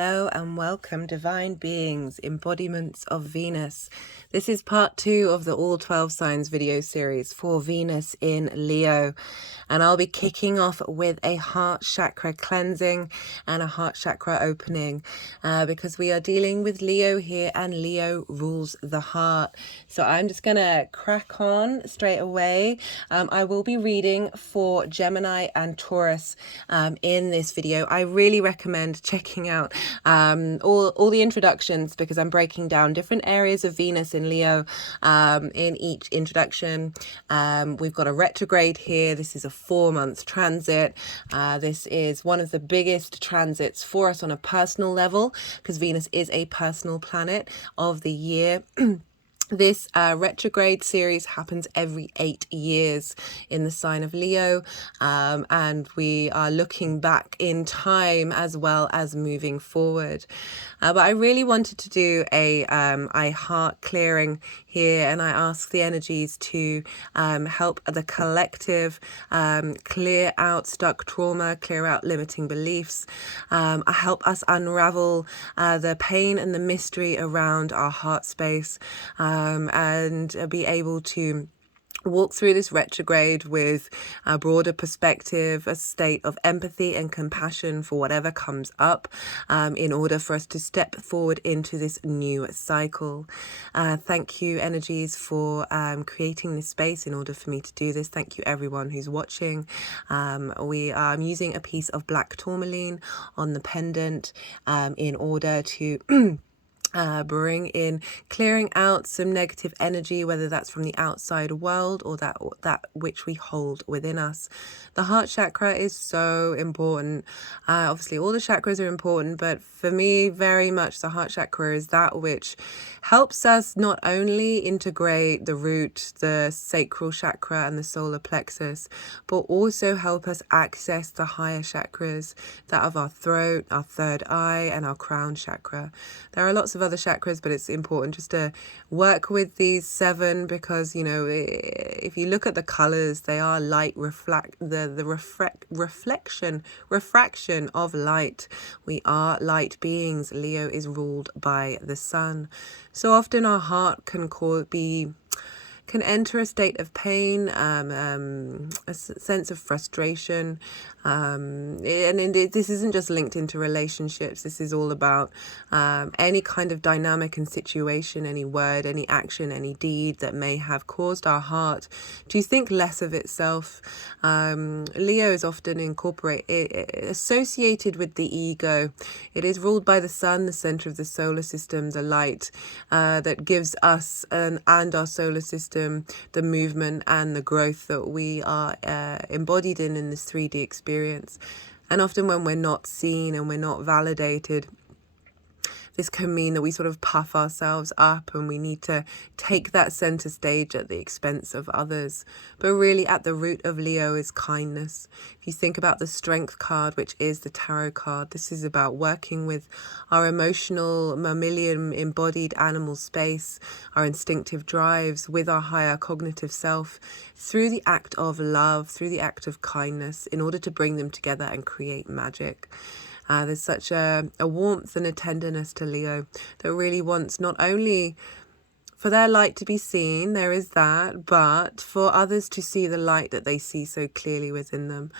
Hello and welcome, divine beings, embodiments of Venus. This is part 2 of the All 12 Signs video series for Venus in Leo. And I'll be kicking off with a heart chakra cleansing and a heart chakra opening because we are dealing with Leo here and Leo rules the heart. So I'm just going to crack on straight away. I will be reading for Gemini and Taurus in this video. I really recommend checking out all the introductions because I'm breaking down different areas of Venus in Leo in each introduction. We've got a retrograde here. This is a 4-month transit. This is one of the biggest transits for us on a personal level because Venus is a personal planet of the year. This retrograde series happens every 8 years in the sign of Leo, and we are looking back in time as well as moving forward. But I really wanted to do a heart clearing here, and I ask the energies to help the collective clear out stuck trauma, clear out limiting beliefs, help us unravel the pain and the mystery around our heart space, and be able to walk through this retrograde with a broader perspective, a state of empathy and compassion for whatever comes up, in order for us to step forward into this new cycle. Thank you, energies, for creating this space in order for me to do this. Thank you, everyone who's watching. I'm using a piece of black tourmaline on the pendant in order to bring in clearing out some negative energy, whether that's from the outside world or that which we hold within us. The heart chakra is so important. Obviously all the chakras are important, but for me very much the heart chakra is that which helps us not only integrate the root, the sacral chakra and the solar plexus, but also help us access the higher chakras, that of our throat, our third eye and our crown chakra. There are lots of other chakras, but it's important just to work with these 7 because, you know, if you look at the colors, they are light, refraction of light. We are light beings. Leo is ruled by the sun. So often our heart can enter a state of pain, a sense of frustration, and this isn't just linked into relationships. This is all about any kind of dynamic and situation, any word, any action, any deed that may have caused our heart to think less of itself. Leo is often associated with the ego. It is ruled by the sun, the center of the solar system, the light that gives us and our solar system the movement and the growth that we are embodied in this 3D experience. And often when we're not seen and we're not validated, this can mean that we sort of puff ourselves up and we need to take that center stage at the expense of others. But really at the root of Leo is kindness. If you think about the Strength card, which is the tarot card, this is about working with our emotional, mammalian, embodied animal space, our instinctive drives with our higher cognitive self through the act of love, through the act of kindness, in order to bring them together and create magic. There's such a warmth and a tenderness to Leo that really wants not only for their light to be seen, there is that, but for others to see the light that they see so clearly within them.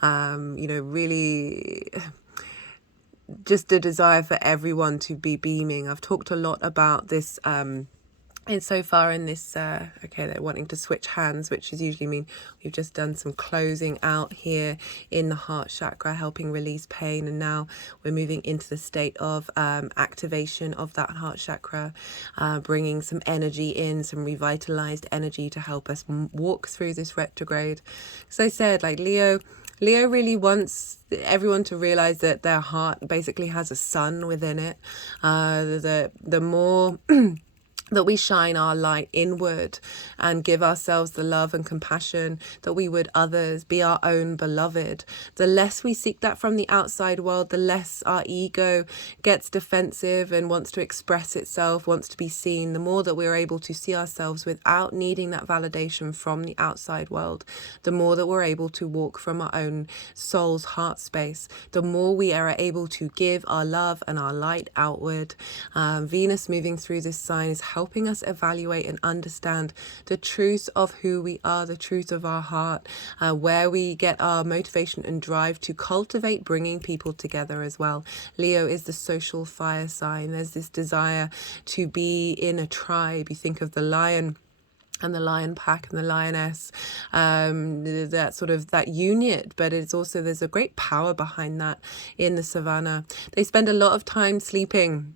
Really just a desire for everyone to be beaming. I've talked a lot about this and so far in this, they're wanting to switch hands, which is usually mean we've just done some closing out here in the heart chakra, helping release pain. And now we're moving into the state of activation of that heart chakra, bringing some energy in, some revitalized energy to help us walk through this retrograde. As I said, like Leo really wants everyone to realize that their heart basically has a sun within it. The more that we shine our light inward and give ourselves the love and compassion that we would others, be our own beloved. The less we seek that from the outside world, the less our ego gets defensive and wants to express itself, wants to be seen, the more that we're able to see ourselves without needing that validation from the outside world, the more that we're able to walk from our own soul's heart space, the more we are able to give our love and our light outward. Venus moving through this sign is helping us evaluate and understand the truth of who we are, the truth of our heart, where we get our motivation and drive to cultivate bringing people together as well. Leo is the social fire sign. There's this desire to be in a tribe. You think of the lion and the lion pack and the lioness, that sort of that unit, but it's also, there's a great power behind that in the savannah. They spend a lot of time sleeping.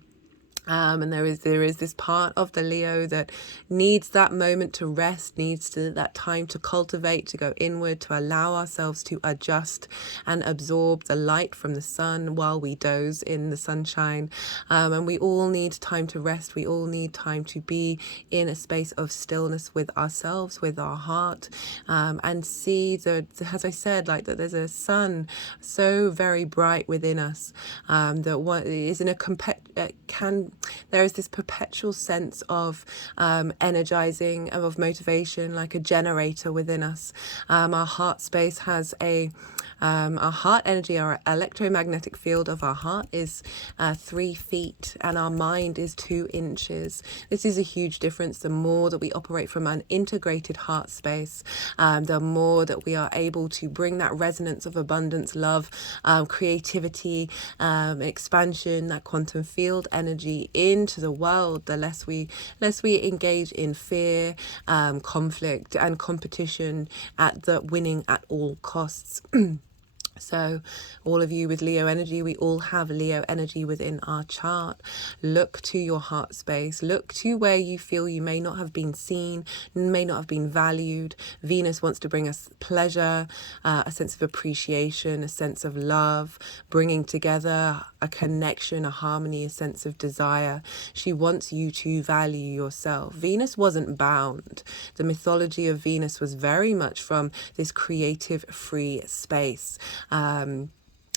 And there is this part of the Leo that needs that moment to rest, that time to cultivate, to go inward, to allow ourselves to adjust and absorb the light from the sun while we doze in the sunshine. And we all need time to rest. We all need time to be in a space of stillness with ourselves, with our heart, and see as I said, like that there's a sun so very bright within us, that what is in a there is this perpetual sense of energizing, of motivation, like a generator within us. Our heart space has our heart energy, our electromagnetic field of our heart is 3 feet and our mind is 2 inches. This is a huge difference. The more that we operate from an integrated heart space, the more that we are able to bring that resonance of abundance, love, creativity, expansion, that quantum field energy into the world, the less we engage in fear, conflict and competition at the winning at all costs. So all of you with Leo energy, we all have Leo energy within our chart. Look to your heart space. Look to where you feel you may not have been seen, may not have been valued. Venus wants to bring us pleasure, a sense of appreciation, a sense of love, bringing together a connection, a harmony, a sense of desire. She wants you to value yourself. Venus wasn't bound. The mythology of Venus was very much from this creative, free space.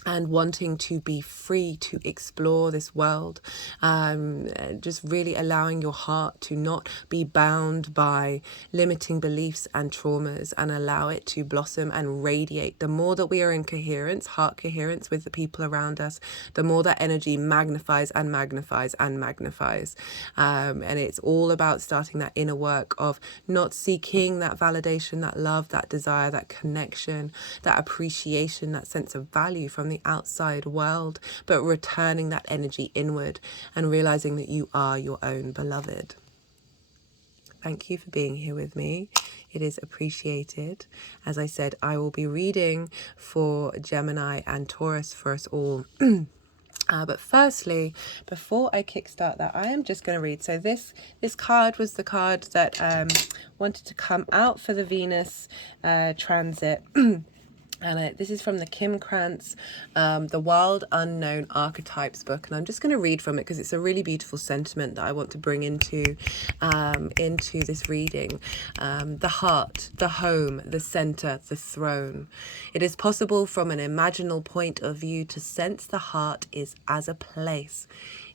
And wanting to be free to explore this world, just really allowing your heart to not be bound by limiting beliefs and traumas, and allow it to blossom and radiate. The more that we are in coherence, heart coherence with the people around us, the more that energy magnifies and magnifies and magnifies. And it's all about starting that inner work of not seeking that validation, that love, that desire, that connection, that appreciation, that sense of value from the outside world, but returning that energy inward and realizing that you are your own beloved. Thank you for being here with me. It is appreciated. As I said, I will be reading for Gemini and Taurus for us all. But firstly, before I kickstart that, I am just going to read. So this card was the card that wanted to come out for the Venus transit. And this is from the Kim Krantz, The Wild Unknown Archetypes book. And I'm just going to read from it because it's a really beautiful sentiment that I want to bring into this reading. The heart, the home, the center, the throne. It is possible from an imaginal point of view to sense the heart is as a place.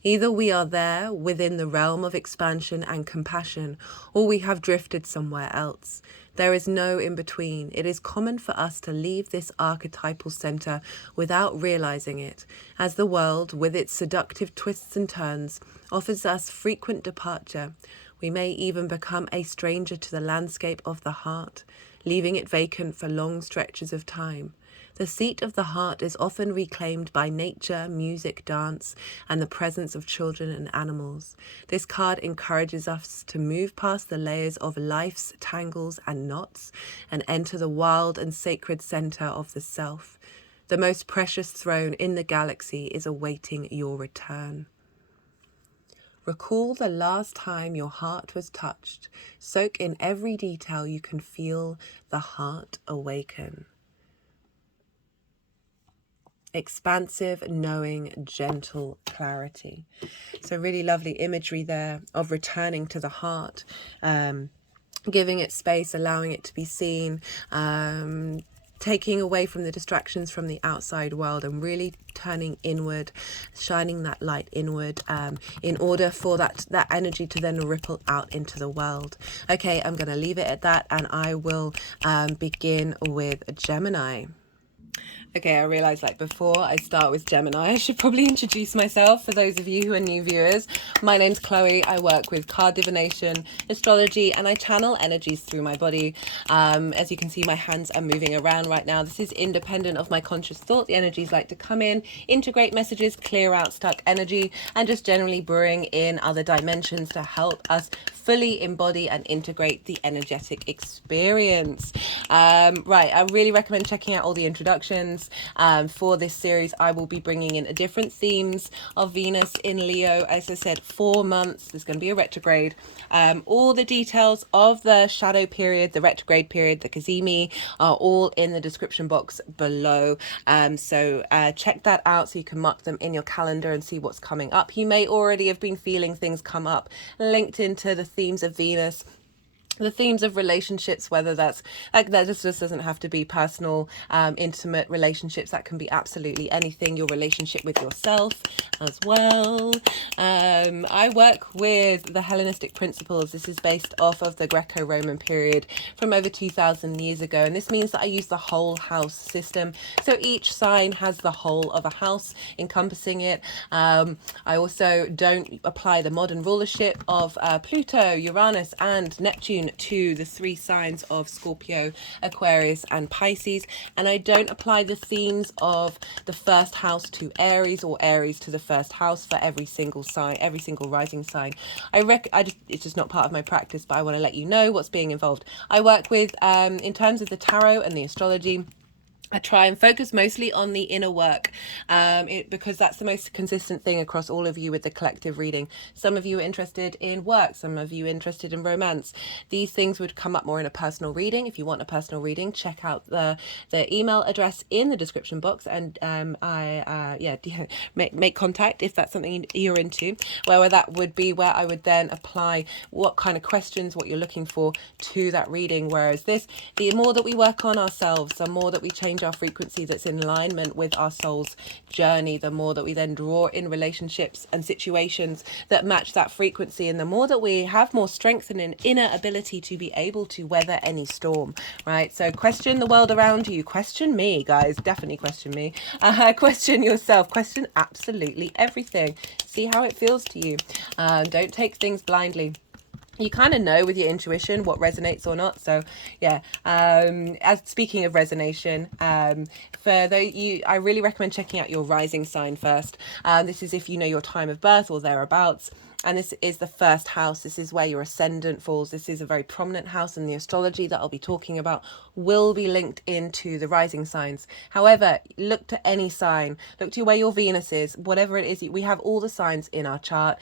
Either we are there within the realm of expansion and compassion, or we have drifted somewhere else. There is no in between. It is common for us to leave this archetypal center without realizing it, as the world, with its seductive twists and turns, offers us frequent departure. We may even become a stranger to the landscape of the heart, leaving it vacant for long stretches of time. The seat of the heart is often reclaimed by nature, music, dance, and the presence of children and animals. This card encourages us to move past the layers of life's tangles and knots and enter the wild and sacred center of the self. The most precious throne in the galaxy is awaiting your return. Recall the last time your heart was touched. Soak in every detail you can feel the heart awaken. expansive, knowing, gentle clarity. So really lovely imagery there of returning to the heart, giving it space, allowing it to be seen, taking away from the distractions from the outside world and really turning inward, shining that light inward, in order for that energy to then ripple out into the world. Okay, I'm going to leave it at that, and I will begin with Gemini. Okay, I realised, like, before I start with Gemini, I should probably introduce myself for those of you who are new viewers. My name's Chloe. I work with card divination, astrology, and I channel energies through my body. As you can see, my hands are moving around right now. This is independent of my conscious thought. The energies like to come in, integrate messages, clear out stuck energy, and just generally bring in other dimensions to help us fully embody and integrate the energetic experience. Right, I really recommend checking out all the introductions. For this series, I will be bringing in different themes of Venus in Leo. As I said, 4 months. There's going to be a retrograde. All the details of the shadow period, the retrograde period, the Cazimi are all in the description box below. So check that out so you can mark them in your calendar and see what's coming up. You may already have been feeling things come up linked into the themes of Venus, the themes of relationships, whether that's like that just doesn't have to be personal, intimate relationships. That can be absolutely anything, your relationship with yourself as well. I work with the Hellenistic principles. This is based off of the Greco-Roman period from over 2,000 years ago, and this means that I use the whole house system. So each sign has the whole of a house encompassing it. I also don't apply the modern rulership of Pluto, Uranus, and Neptune to the 3 signs of Scorpio, Aquarius, and Pisces, and I don't apply the themes of the first house to Aries or Aries to the first house for every single sign, every single rising sign. It's just not part of my practice, but I want to let you know what's being involved. I work with, in terms of the tarot and the astrology, I try and focus mostly on the inner work, because that's the most consistent thing across all of you with the collective reading. Some of you are interested in work, some of you are interested in romance. These things would come up more in a personal reading. If you want a personal reading, check out the email address in the description box, and make contact if that's something you're into. Where that would be where I would then apply what kind of questions, what you're looking for to that reading. Whereas this, the more that we work on ourselves, the more that we change our frequency that's in alignment with our soul's journey, the more that we then draw in relationships and situations that match that frequency, and the more that we have more strength and an inner ability to be able to weather any storm, right? So question the world around you, question me, guys, definitely question me, question yourself, question absolutely everything, see how it feels to you. Don't take things blindly. You kind of know with your intuition what resonates or not. So yeah, as speaking of resonation, I really recommend checking out your rising sign first. This is if you know your time of birth or thereabouts. And this is the first house. This is where your ascendant falls. This is a very prominent house in the astrology that I'll be talking about, will be linked into the rising signs. However, look to any sign, look to where your Venus is, whatever it is. We have all the signs in our chart.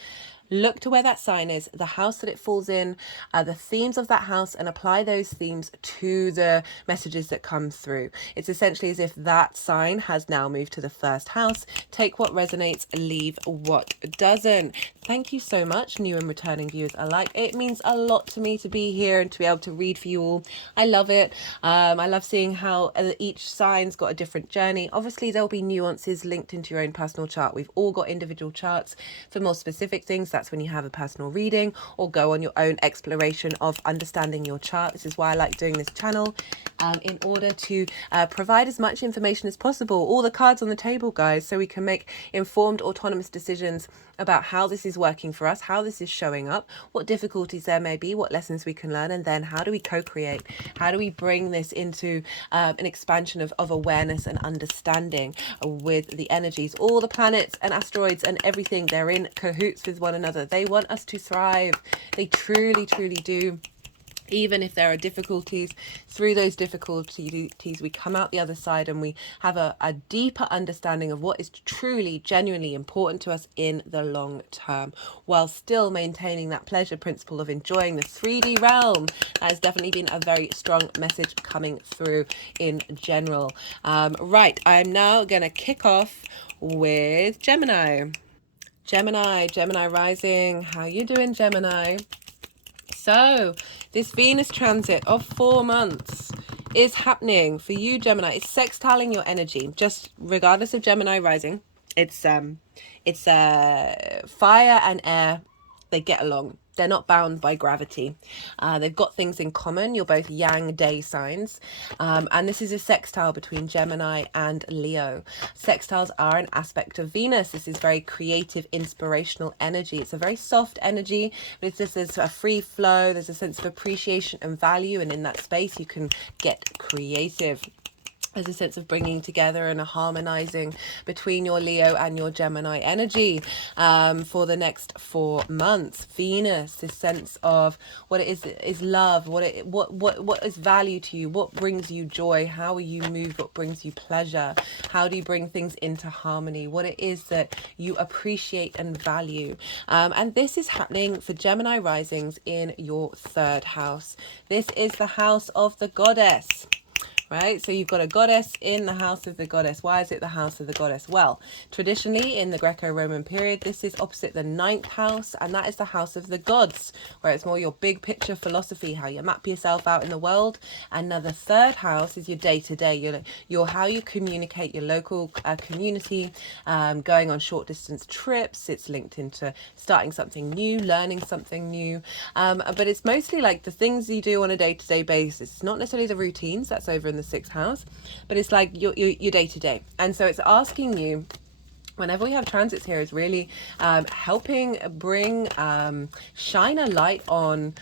Look to where that sign is, the house that it falls in, the themes of that house, and apply those themes to the messages that come through. It's essentially as if that sign has now moved to the first house. Take what resonates, leave what doesn't. Thank you so much, new and returning viewers alike. It means a lot to me to be here and to be able to read for you all. I love it. I love seeing how each sign's got a different journey. Obviously, there'll be nuances linked into your own personal chart. We've all got individual charts for more specific things. That's when you have a personal reading or go on your own exploration of understanding your chart. This is why I like doing this channel, in order to provide as much information as possible, all the cards on the table, guys, so we can make informed, autonomous decisions about how this is working for us, how this is showing up, what difficulties there may be, what lessons we can learn, and then how do we co-create, how do we bring this into an expansion of awareness and understanding with the energies. All the planets and asteroids and everything, they're in cahoots with one another. They want us to thrive. They truly, truly do. Even if there are difficulties, through those difficulties, we come out the other side and we have a deeper understanding of what is truly, genuinely important to us in the long term, while still maintaining that pleasure principle of enjoying the 3D realm. That has definitely been a very strong message coming through in general. Right, I'm now going to kick off with Gemini. Gemini rising. How you doing, Gemini? So this Venus transit of 4 months is happening for you, Gemini. It's sextiling your energy, just regardless of Gemini rising. It's fire and air. They get along. They're not bound by gravity. They've got things in common. You're both yang day signs. And this is a sextile between Gemini and Leo. Sextiles are an aspect of Venus. This is very creative, inspirational energy. It's a very soft energy, but it's just there's a free flow. There's a sense of appreciation and value. And in that space, you can get creative. There's a sense of bringing together and a harmonizing between your Leo and your Gemini energy for the next 4 months. Venus, this sense of what it is love, what is value to you, what brings you joy, how are you moved, what brings you pleasure, how do you bring things into harmony, what it is that you appreciate and value. And this is happening for Gemini risings in your 3rd house. This is the house of the goddess. Right, so you've got a goddess in the house of the goddess. Why is it the house of the goddess? Well, traditionally in the Greco-Roman period, this is opposite the 9th house, and that is the house of the gods, where it's more your big picture philosophy, how you map yourself out in the world. And now the 3rd house is your day-to-day, your how you communicate, your local community, going on short distance trips. It's linked into starting something new, learning something new, but it's mostly like the things you do on a day-to-day basis. It's not necessarily the routines, that's over in the 6th house, but it's like your day-to-day. And so it's asking you, whenever we have transits here, is really helping bring shine a light on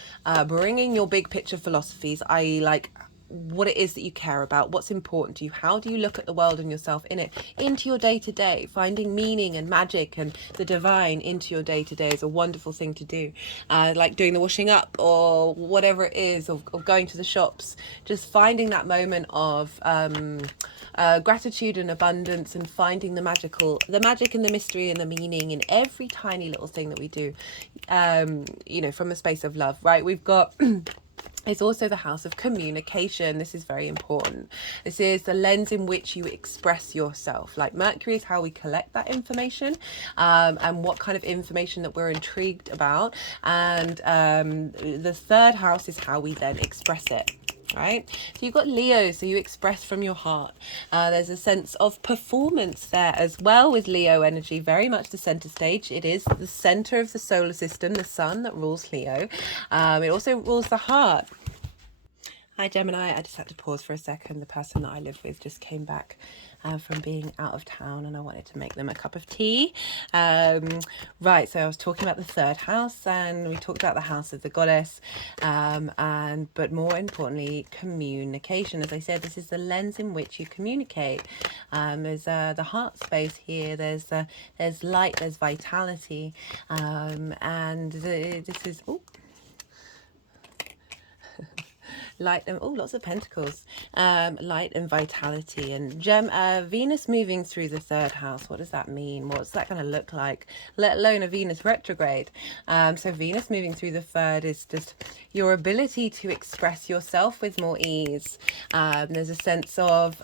bringing your big picture philosophies, i.e. like what it is that you care about, what's important to you, how do you look at the world and yourself in it, into your day-to-day. Finding meaning and magic and the divine into your day-to-day is a wonderful thing to do, like doing the washing up or whatever it is, or going to the shops, just finding that moment of gratitude and abundance, and finding the magic and the mystery and the meaning in every tiny little thing that we do, from a space of love. Right, we've got it's also the house of communication. This is very important. This is the lens in which you express yourself. Like Mercury is how we collect that information, and what kind of information that we're intrigued about. And the 3rd house is how we then express it. Right, so you've got Leo, so you express from your heart. There's a sense of performance there as well with Leo energy, very much the center stage. It is the center of the solar system, the sun, that rules Leo. It also rules the heart. Hi Gemini, I just had to pause for a second. The person that I live with just came back from being out of town, and I wanted to make them a cup of tea. Right, so I was talking about the 3rd house, and we talked about the house of the goddess, but more importantly, communication. As I said, this is the lens in which you communicate. There's the heart space here. There's light. There's vitality, and this is light and lots of pentacles, light and vitality. And Venus moving through the 3rd house, what does that mean? What's that going to look like, let alone a Venus retrograde? So Venus moving through the 3rd is just your ability to express yourself with more ease. There's a sense of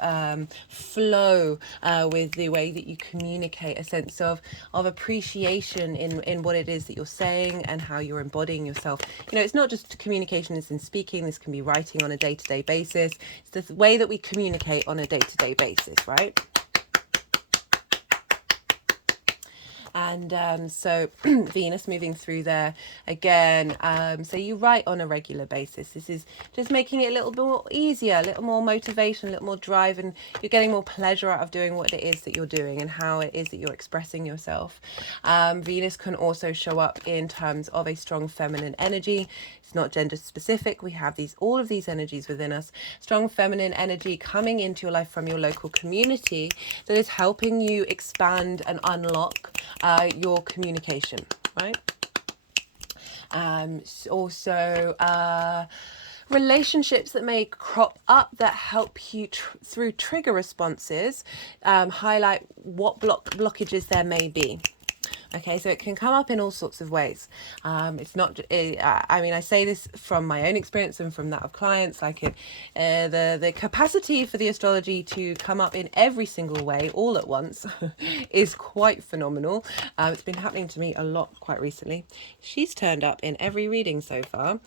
flow with the way that you communicate, a sense of appreciation in what it is that you're saying and how you're embodying yourself. It's not just communication, it's in speaking. This can be writing on a day-to-day basis. It's the way that we communicate on a day-to-day basis, right? And so Venus moving through there again. So you write on a regular basis. This is just making it a little bit more easier, a little more motivation, a little more drive, and you're getting more pleasure out of doing what it is that you're doing and how it is that you're expressing yourself. Venus can also show up in terms of a strong feminine energy. It's not gender specific. We have all of these energies within us. Strong feminine energy coming into your life from your local community that is helping you expand and unlock your communication, right? Also relationships that may crop up that help you through trigger responses, highlight what blockages there may be. Okay, so it can come up in all sorts of ways. It's not, I mean, I say this from my own experience and from that of clients, like the capacity for the astrology to come up in every single way all at once is quite phenomenal. It's been happening to me a lot quite recently. She's turned up in every reading so far.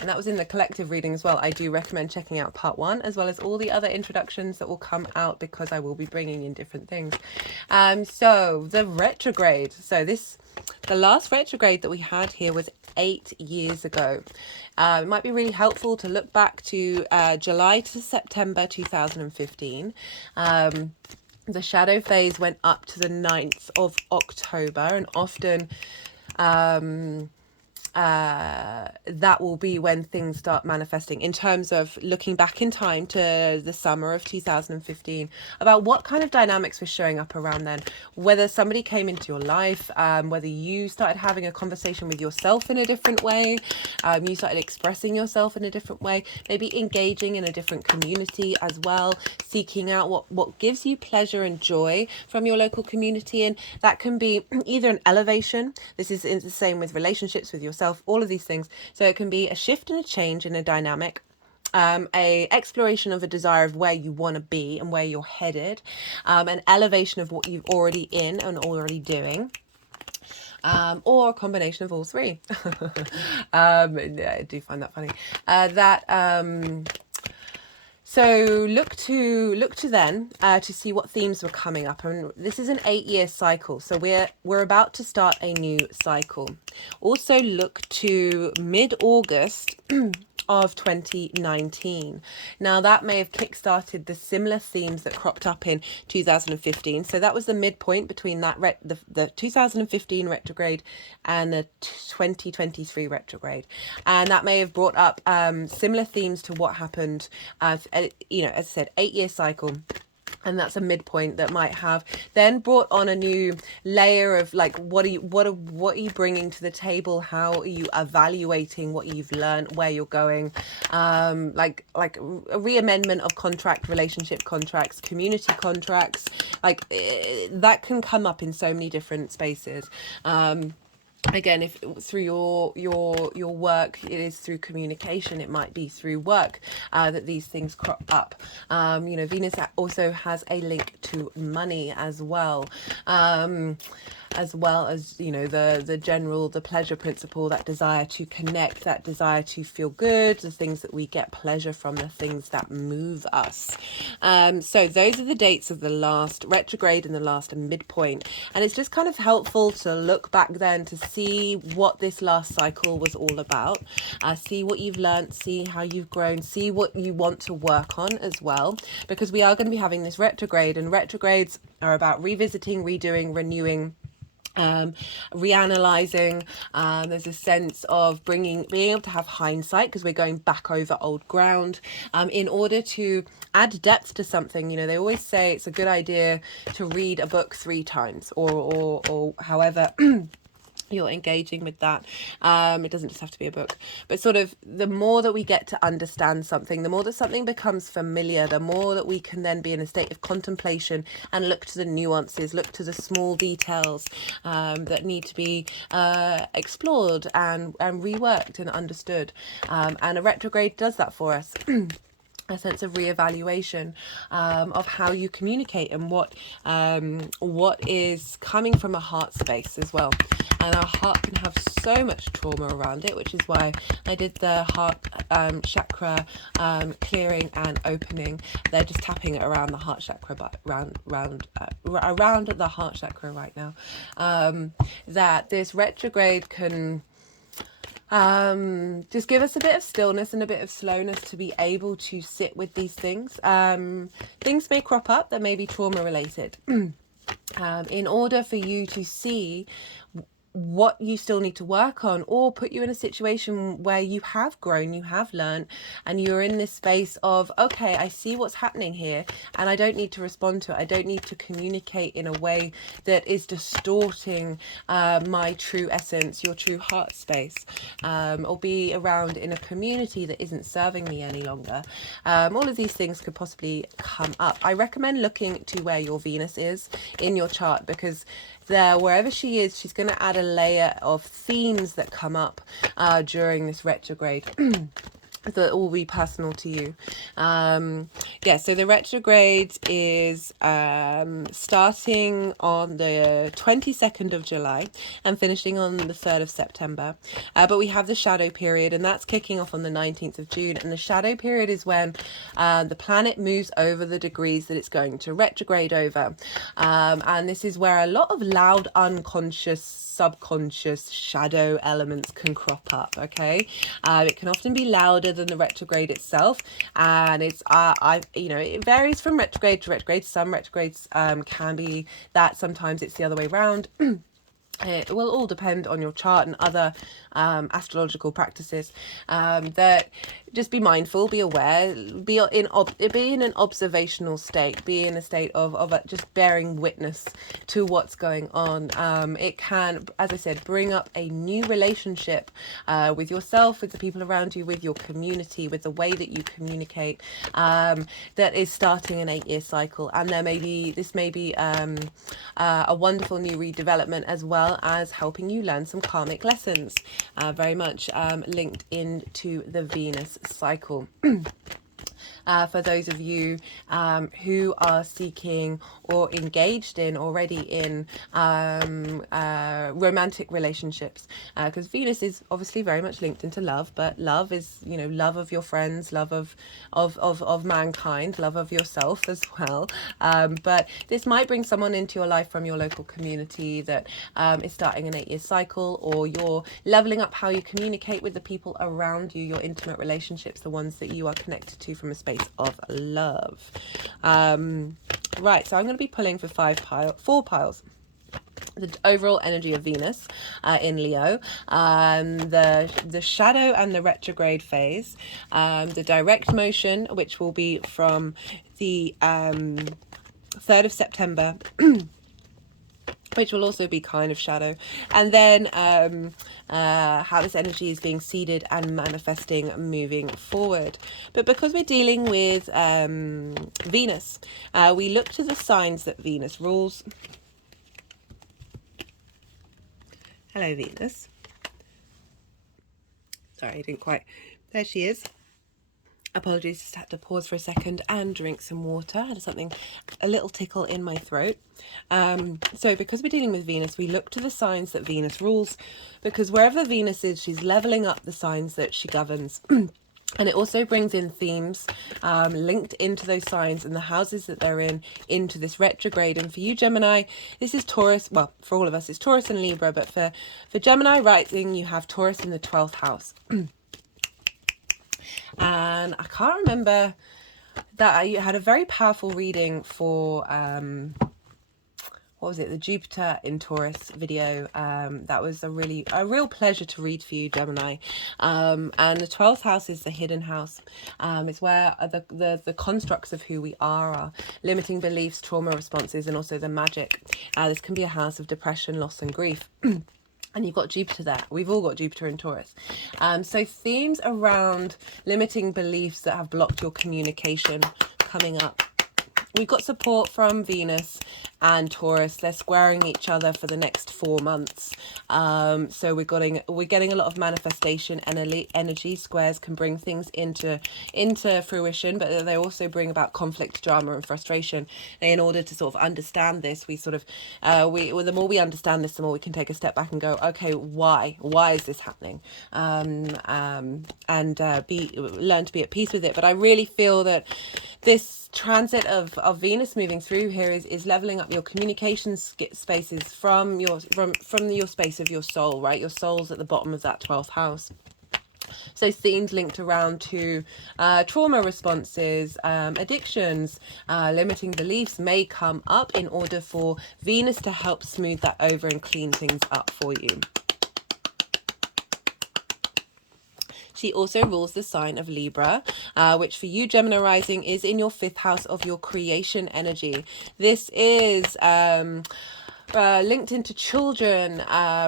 And that was in the collective reading as well. I do recommend checking out part 1 as well as all the other introductions that will come out, because I will be bringing in different things. So the retrograde. So the last retrograde that we had here was 8 years ago. It might be really helpful to look back to July to September 2015. The shadow phase went up to the 9th of October, and often that will be when things start manifesting, in terms of looking back in time to the summer of 2015, about what kind of dynamics were showing up around then, whether somebody came into your life, whether you started having a conversation with yourself in a different way, you started expressing yourself in a different way, maybe engaging in a different community as well, seeking out what gives you pleasure and joy from your local community. And that can be either an elevation, this is the same with relationships with yourself, all of these things. So it can be a shift and a change in a dynamic, a exploration of a desire of where you want to be and where you're headed, an elevation of what you've already in and already doing, or a combination of all three. I do find that funny. So look to then to see what themes were coming up, and this is an 8-year cycle, so we're about to start a new cycle. Also look to mid-August of 2019. Now that may have kickstarted the similar themes that cropped up in 2015. So that was the midpoint between that the 2015 retrograde and the 2023 retrograde, and that may have brought up similar themes to what happened. You know, as I said, 8-year cycle. And that's a midpoint that might have then brought on a new layer of like, what are you bringing to the table? How are you evaluating what you've learned, where you're going? Like a re-amendment of relationship contracts, community contracts, like that can come up in so many different spaces. Again, if through your work, it is through communication, it might be through work that these things crop up. You know, Venus also has a link to money as well as, you know, the pleasure principle, that desire to connect, that desire to feel good, the things that we get pleasure from, the things that move us. So those are the dates of the last retrograde and the last midpoint, and it's just kind of helpful to look back then to see what this last cycle was all about, see what you've learned, see how you've grown, see what you want to work on as well, because we are going to be having this retrograde, and retrogrades are about revisiting, redoing, renewing, reanalyzing. There's a sense of being able to have hindsight, because we're going back over old ground in order to add depth to something. You know, they always say it's a good idea to read a book 3 times or however you're engaging with that. It doesn't just have to be a book, but sort of the more that we get to understand something, the more that something becomes familiar, the more that we can then be in a state of contemplation and look to the nuances, look to the small details that need to be explored and reworked and understood. And a retrograde does that for us. A sense of reevaluation of how you communicate and what is coming from a heart space as well. And our heart can have so much trauma around it, which is why I did the heart chakra clearing and opening. They're just tapping it around the heart chakra, but around the heart chakra right now. That this retrograde can just give us a bit of stillness and a bit of slowness to be able to sit with these things. Things may crop up that may be trauma related. In order for you to see what you still need to work on, or put you in a situation where you have grown, you have learned, and you're in this space of, okay, I see what's happening here, and I don't need to respond to it. I don't need to communicate in a way that is distorting my true essence, your true heart space, or be around in a community that isn't serving me any longer. All of these things could possibly come up. I recommend looking to where your Venus is in your chart, because there, wherever she is, she's going to add a layer of themes that come up during this retrograde. That will be personal to you. Yeah, so the retrograde is starting on the 22nd of July and finishing on the 3rd of September. But we have the shadow period, and that's kicking off on the 19th of June. And the shadow period is when the planet moves over the degrees that it's going to retrograde over. And this is where a lot of loud, unconscious, subconscious shadow elements can crop up. Okay, it can often be louder than the retrograde itself, and it's it varies from retrograde to retrograde. Some retrogrades can be that, sometimes it's the other way around. It will all depend on your chart and other astrological practices. That just be mindful, be aware, be in an observational state, be in a state of just bearing witness to what's going on. It can, as I said, bring up a new relationship with yourself, with the people around you, with your community, with the way that you communicate, that is starting an 8-year cycle. And this may be a wonderful new redevelopment, as well as helping you learn some karmic lessons, very much linked into the Venus cycle. For those of you who are seeking or engaged in already in romantic relationships, because Venus is obviously very much linked into love, but love is, love of your friends, love of mankind, love of yourself as well. But this might bring someone into your life from your local community that is starting an 8-year cycle, or you're leveling up how you communicate with the people around you, your intimate relationships, the ones that you are connected to from a space of love. Right, so I'm going to be pulling for 4 piles. The overall energy of Venus in Leo, the shadow and the retrograde phase, the direct motion, which will be from the 3rd of September, which will also be kind of shadow, and then how this energy is being seeded and manifesting moving forward. But because we're dealing with Venus, we look to the signs that Venus rules. Hello, Venus. Sorry, I didn't quite... There she is. Apologies, just had to pause for a second and drink some water. I had a little tickle in my throat. So because we're dealing with Venus, we look to the signs that Venus rules, because wherever Venus is, she's leveling up the signs that she governs. And it also brings in themes linked into those signs and the houses that they're in into this retrograde. And for you, Gemini, this is Taurus. Well, for all of us, it's Taurus and Libra. But for Gemini rising, you have Taurus in the 12th house. And I can't remember that I had a very powerful reading for what was it, the Jupiter in Taurus video. That was a real pleasure to read for you, Gemini. And the 12th house is the hidden house. It's where the constructs of who we are limiting beliefs, trauma responses, and also the magic. This can be a house of depression, loss, and grief. And you've got Jupiter there. We've all got Jupiter in Taurus. So themes around limiting beliefs that have blocked your communication coming up. We've got support from Venus and Taurus. They're squaring each other for the next 4 months. So we're getting a lot of manifestation and energy. Squares can bring things into fruition, but they also bring about conflict, drama, and frustration. And in order to sort of understand this, the more we understand this, the more we can take a step back and go, okay, why is this happening? And learn to be at peace with it. But I really feel that this transit of Venus moving through here is leveling up your communication spaces from your space of your soul, right? Your soul's at the bottom of that 12th house. So themes linked around to trauma responses, addictions, limiting beliefs may come up in order for Venus to help smooth that over and clean things up for you. She also rules the sign of Libra, which for you, Gemini rising, is in your 5th house of your creation energy. This is linked into children,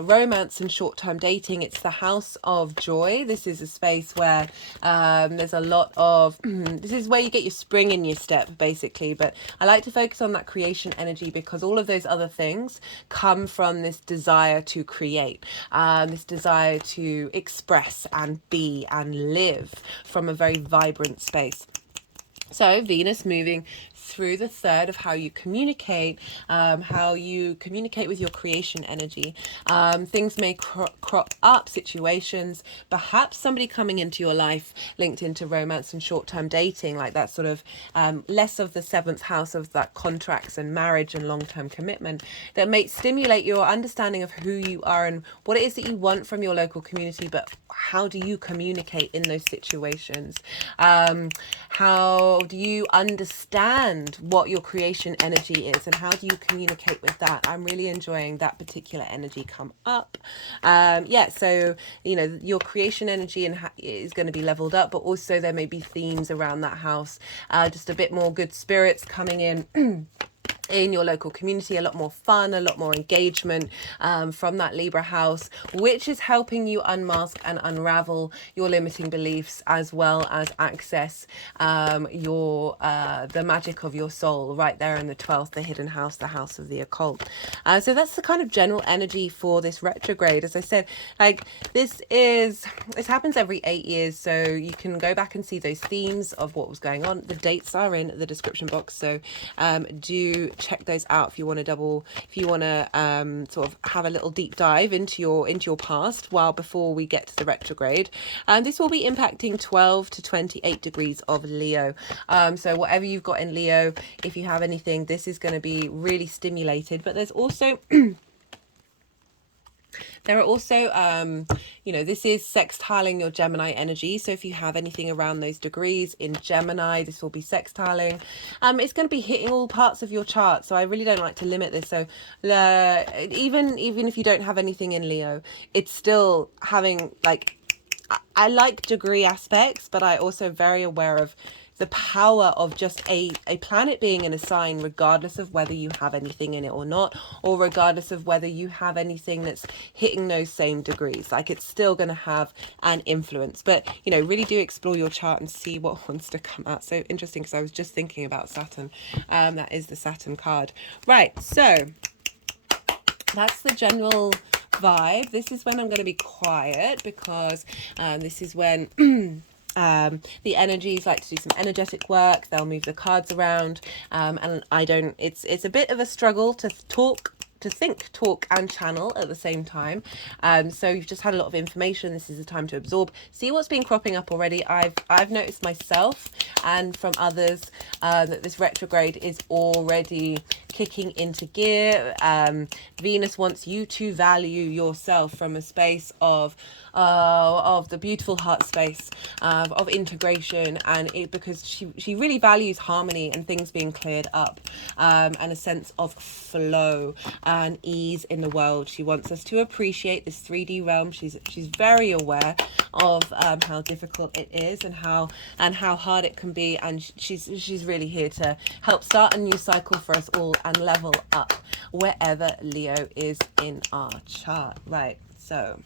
romance and short-term dating. It's the house of joy. This is a space where there's a lot of this is where you get your spring in your step, basically. But I like to focus on that creation energy because all of those other things come from this desire to create, this desire to express and be and live from a very vibrant space. So Venus moving through the 3rd of how you communicate with your creation energy. Things may crop up, situations, perhaps somebody coming into your life linked into romance and short-term dating, like that sort of less of the 7th house of that contracts and marriage and long-term commitment, that may stimulate your understanding of who you are and what it is that you want from your local community, but how do you communicate in those situations? How do you understand what your creation energy is and how do you communicate with that? I'm really enjoying that particular energy come up. So your creation energy is going to be leveled up, but also there may be themes around that house, just a bit more good spirits coming in in your local community, a lot more fun, a lot more engagement from that Libra house, which is helping you unmask and unravel your limiting beliefs, as well as access the magic of your soul right there in the 12th, the hidden house, the house of the occult. So that's the kind of general energy for this retrograde. As I said, like this happens every 8 years, so you can go back and see those themes of what was going on. The dates are in the description box, so do check those out if you want to sort of have a little deep dive into your past before we get to the retrograde. This will be impacting 12 to 28 degrees of Leo. So whatever you've got in Leo, if you have anything, this is going to be really stimulated. But there's also there are also, this is sextiling your Gemini energy. So if you have anything around those degrees in Gemini, this will be sextiling. It's going to be hitting all parts of your chart. So I really don't like to limit this. So even if you don't have anything in Leo, it's still having I like degree aspects, but I also very aware of the power of just a planet being in a sign, regardless of whether you have anything in it or not, or regardless of whether you have anything that's hitting those same degrees. Like, it's still going to have an influence. But, really do explore your chart and see what wants to come out. So interesting, because I was just thinking about Saturn. That is the Saturn card. Right, so that's the general vibe. This is when I'm going to be quiet, because this is when the energies like to do some energetic work. They'll move the cards around, and it's a bit of a struggle to think, talk and channel at the same time. So you've just had a lot of information. This is the time to absorb, see what's been cropping up already. I've noticed myself and from others that this retrograde is already kicking into gear. Venus wants you to value yourself from a space of the beautiful heart space, of integration, and because she really values harmony and things being cleared up, and a sense of flow and ease in the world. She wants us to appreciate this 3D realm. She's very aware of how difficult it is and how hard it can be, and she's really here to help start a new cycle for us all and level up wherever Leo is in our chart. Right, so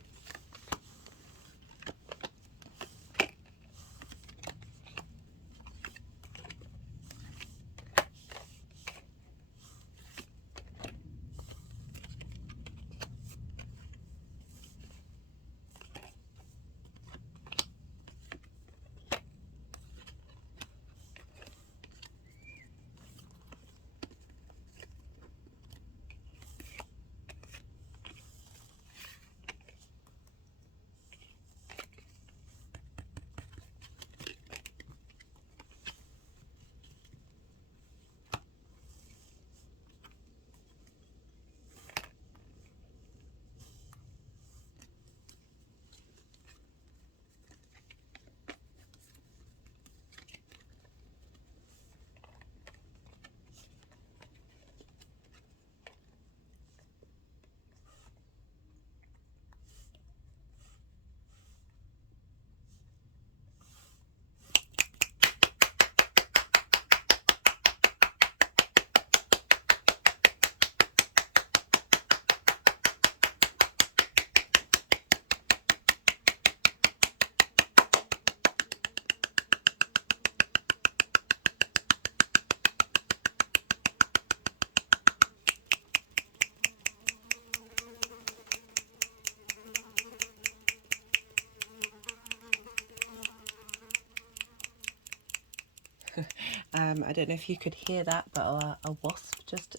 I don't know if you could hear that, but a wasp just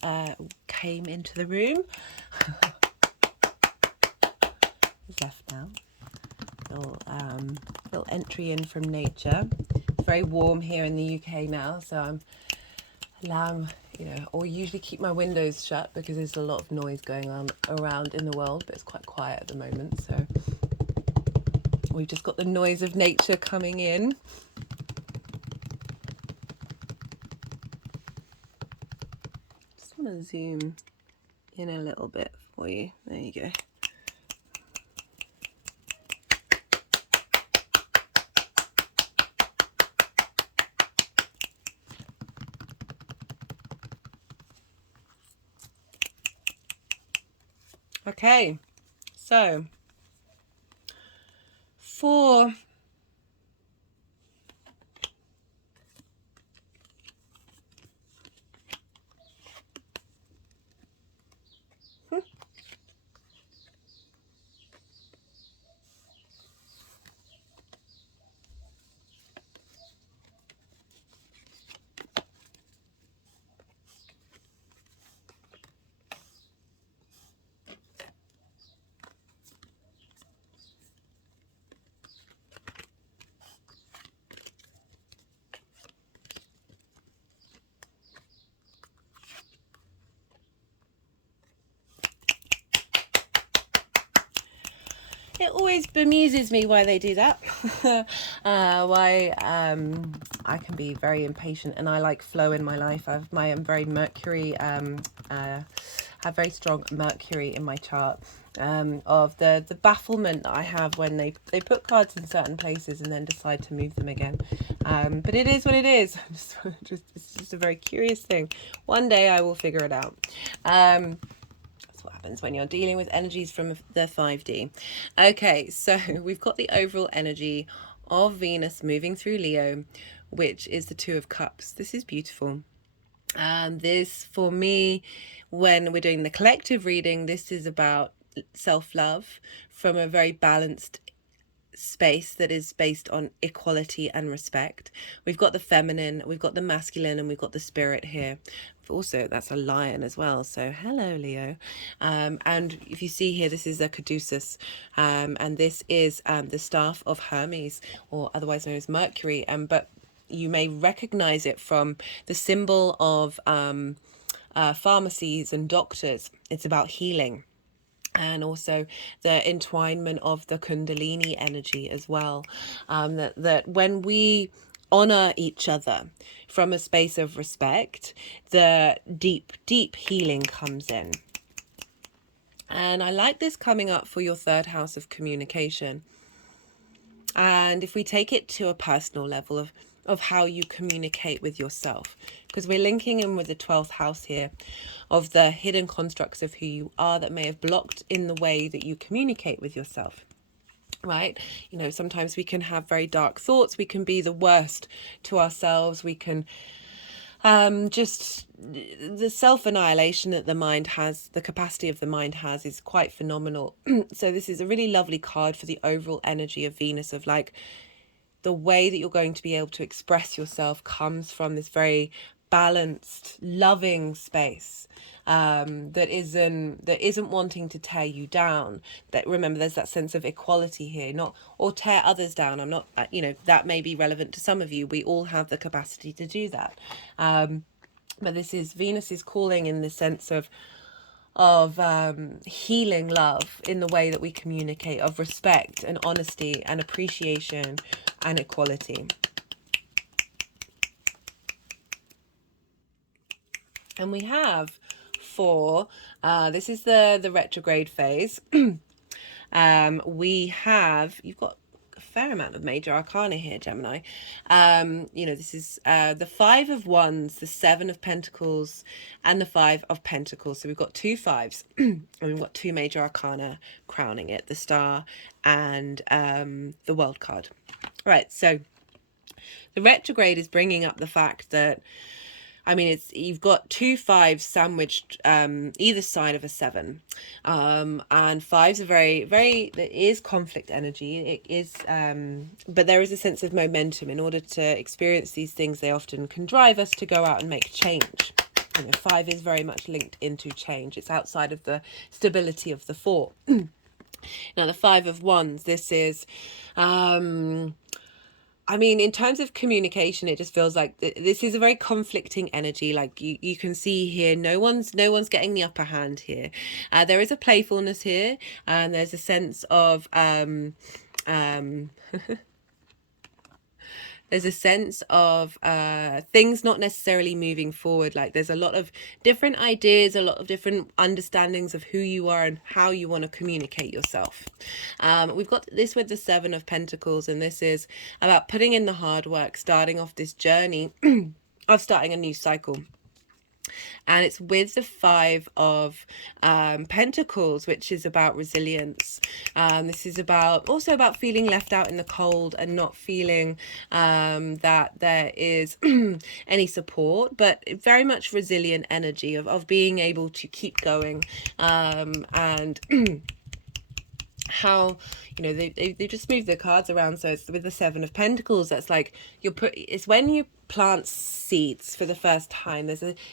came into the room. He's left now. Little entry in from nature. It's very warm here in the UK now, so I'm allowing, or usually keep my windows shut because there's a lot of noise going on around in the world, but it's quite quiet at the moment. So we've just got the noise of nature coming in. Just want to zoom in a little bit for you. There you go. Okay, so for it always bemuses me why they do that. Why I can be very impatient and I like flow in my life. I'm very Mercury, have very strong Mercury in my chart, of the bafflement that I have when they put cards in certain places and then decide to move them again. But it is what it is. It's just a very curious thing. One day I will figure it out. What happens when you're dealing with energies from the 5D. Okay, so we've got the overall energy of Venus moving through Leo, which is the Two of Cups. This is beautiful. And this, for me, when we're doing the collective reading, this is about self-love from a very balanced space that is based on equality and respect. We've got the feminine, we've got the masculine, and we've got the spirit here. Also, that's a lion as well, so hello Leo. And if you see here, this is a caduceus, and this is the staff of Hermes, or otherwise known as Mercury, but you may recognize it from the symbol of pharmacies and doctors. It's about healing. And also the entwinement of the Kundalini energy as well. That when we honor each other from a space of respect, the deep healing comes in. And I like this coming up for your third house of communication. And if we take it to a personal level of how you communicate with yourself, because we're linking in with the 12th house here of the hidden constructs of who you are that may have blocked in the way that you communicate with yourself, right? Sometimes we can have very dark thoughts. We can be the worst to ourselves. We can just the self-annihilation that the mind has, the capacity of the mind has, is quite phenomenal. So this is a really lovely card for the overall energy of Venus, of like the way that you're going to be able to express yourself comes from this very balanced, loving space, that isn't wanting to tear you down. That, remember, there's that sense of equality here, not or tear others down. I'm not, that may be relevant to some of you. We all have the capacity to do that, but this is Venus is calling in the sense of healing love in the way that we communicate, of respect and honesty and appreciation and equality. And we have this is the retrograde phase. You've got a fair amount of major arcana here, Gemini. This is the 5 of Wands, the 7 of Pentacles, and the 5 of Pentacles. So we've got 2 5s, and we've got 2 major arcana crowning it, the Star and the World card. Right, so the retrograde is bringing up the fact that I mean, you've got 2 5s sandwiched either side of a 7, and 5s are there is conflict energy. It is, but there is a sense of momentum. In order to experience these things, they often can drive us to go out and make change. 5 is very much linked into change. It's outside of the stability of the 4. Now, the 5 of Wands, this is, I mean, in terms of communication, it just feels like this is a very conflicting energy. Like you can see here, no one's getting the upper hand here. There is a playfulness here, and there's a sense of there's a sense of things not necessarily moving forward. Like there's a lot of different ideas, a lot of different understandings of who you are and how you want to communicate yourself. We've got this with the 7 of Pentacles, and this is about putting in the hard work, starting off this journey of starting a new cycle. And it's with the 5 of Pentacles, which is about resilience. This is also about feeling left out in the cold and not feeling that there is any support, but very much resilient energy of being able to keep going, and how, you know, they just moved the cards around. So it's with the 7 of Pentacles, that's like it's when you plant seeds for the first time.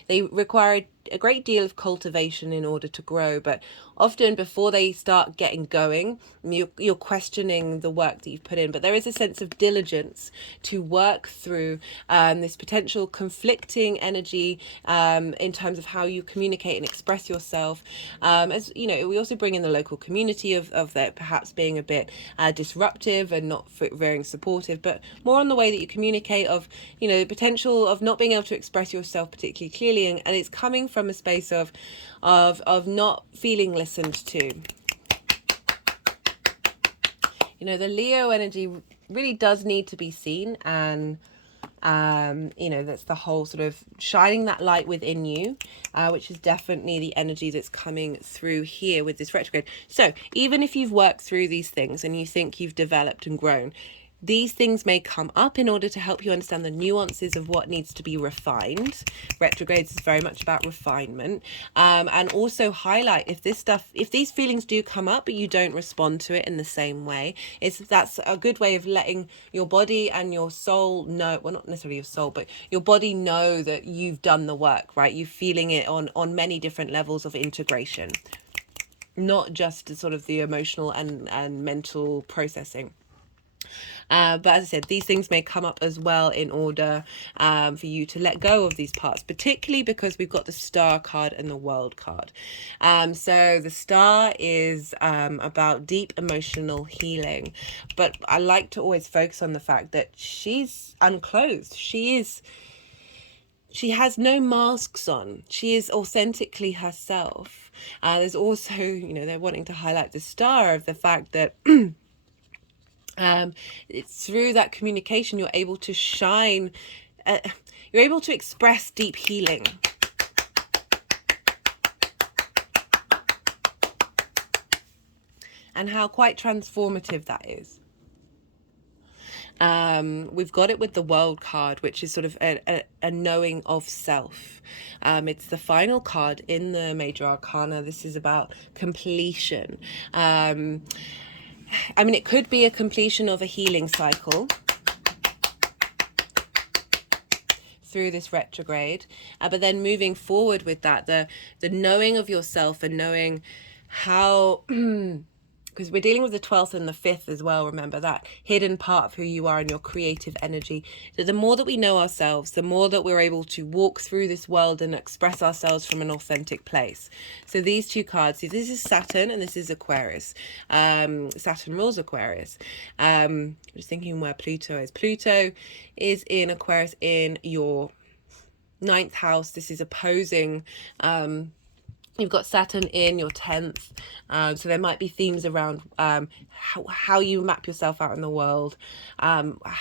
They require a great deal of cultivation in order to grow, but often before they start getting going, you're questioning the work that you've put in. But there is a sense of diligence to work through this potential conflicting energy in terms of how you communicate and express yourself. As you know, we also bring in the local community of that perhaps being a bit disruptive and not very supportive, but more on the way that you communicate, of, you know, the potential of not being able to express yourself particularly clearly, and it's coming from a space of not feeling listened to. You know, the Leo energy really does need to be seen, and you know, that's the whole sort of shining that light within you, which is definitely the energy that's coming through here with this retrograde. So even if you've worked through these things and you think you've developed and grown, these things may come up in order to help you understand the nuances of what needs to be refined. Retrogrades is very much about refinement, and also highlight if these feelings do come up but you don't respond to it in the same way. That's a good way of letting your body and your soul know, well, not necessarily your soul, but your body know that you've done the work, right? You're feeling it on many different levels of integration, not just sort of the emotional and mental processing. But as I said, these things may come up as well in order for you to let go of these parts, particularly because we've got the Star card and the World card. So the Star is about deep emotional healing, but I like to always focus on the fact that she's unclothed. She has no masks on. She is authentically herself. There's also, you know, they're wanting to highlight the Star of the fact that it's through that communication you're able to shine, you're able to express deep healing. And how quite transformative that is. We've got it with the World card, which is sort of a knowing of self. It's the final card in the Major Arcana. This is about completion. I mean, it could be a completion of a healing cycle through this retrograde, but then moving forward with that, the knowing of yourself and knowing how because we're dealing with the 12th and the 5th as well, remember, that hidden part of who you are and your creative energy. So the more that we know ourselves, the more that we're able to walk through this world and express ourselves from an authentic place. So these two cards, see, this is Saturn and this is Aquarius. Saturn rules Aquarius. I'm just thinking where Pluto is. Pluto is in Aquarius in your 9th house. This is opposing you've got Saturn in your 10th, so there might be themes around how you map yourself out in the world,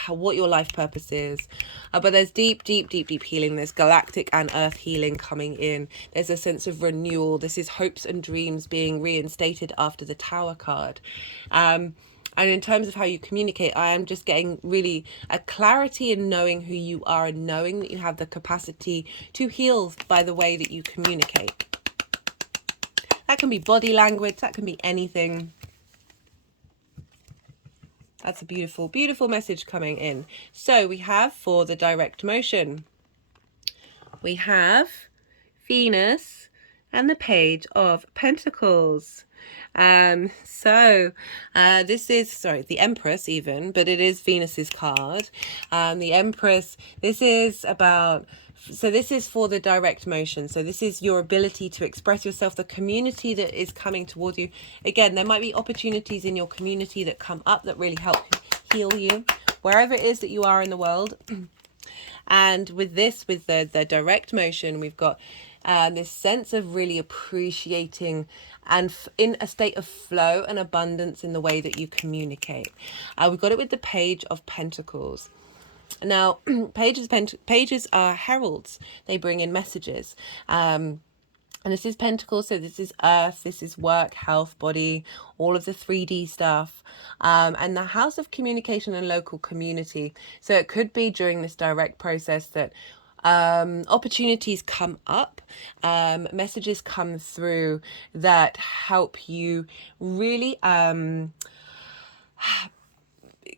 what your life purpose is, but there's deep healing. There's galactic and earth healing coming in. There's a sense of renewal. This is hopes and dreams being reinstated after the Tower card. And in terms of how you communicate, I am just getting really a clarity in knowing who you are and knowing that you have the capacity to heal by the way that you communicate. That can be body language, that can be anything. That's a beautiful, beautiful message coming in. So we have for the direct motion, we have Venus and the Page of Pentacles. This is, sorry, the Empress even, but it is Venus's card. The Empress, this is about, so this is for the direct motion. So this is your ability to express yourself, the community that is coming towards you. Again, there might be opportunities in your community that come up that really help heal you, wherever it is that you are in the world. And with this, with the direct motion, we've got this sense of really appreciating and in a state of flow and abundance in the way that you communicate. We've got it with the Page of Pentacles. Now, pages are heralds. They bring in messages. And this is Pentacles, so this is Earth, this is work, health, body, all of the 3D stuff. And the House of Communication and Local Community. So it could be during this direct process that opportunities come up, messages come through that help you really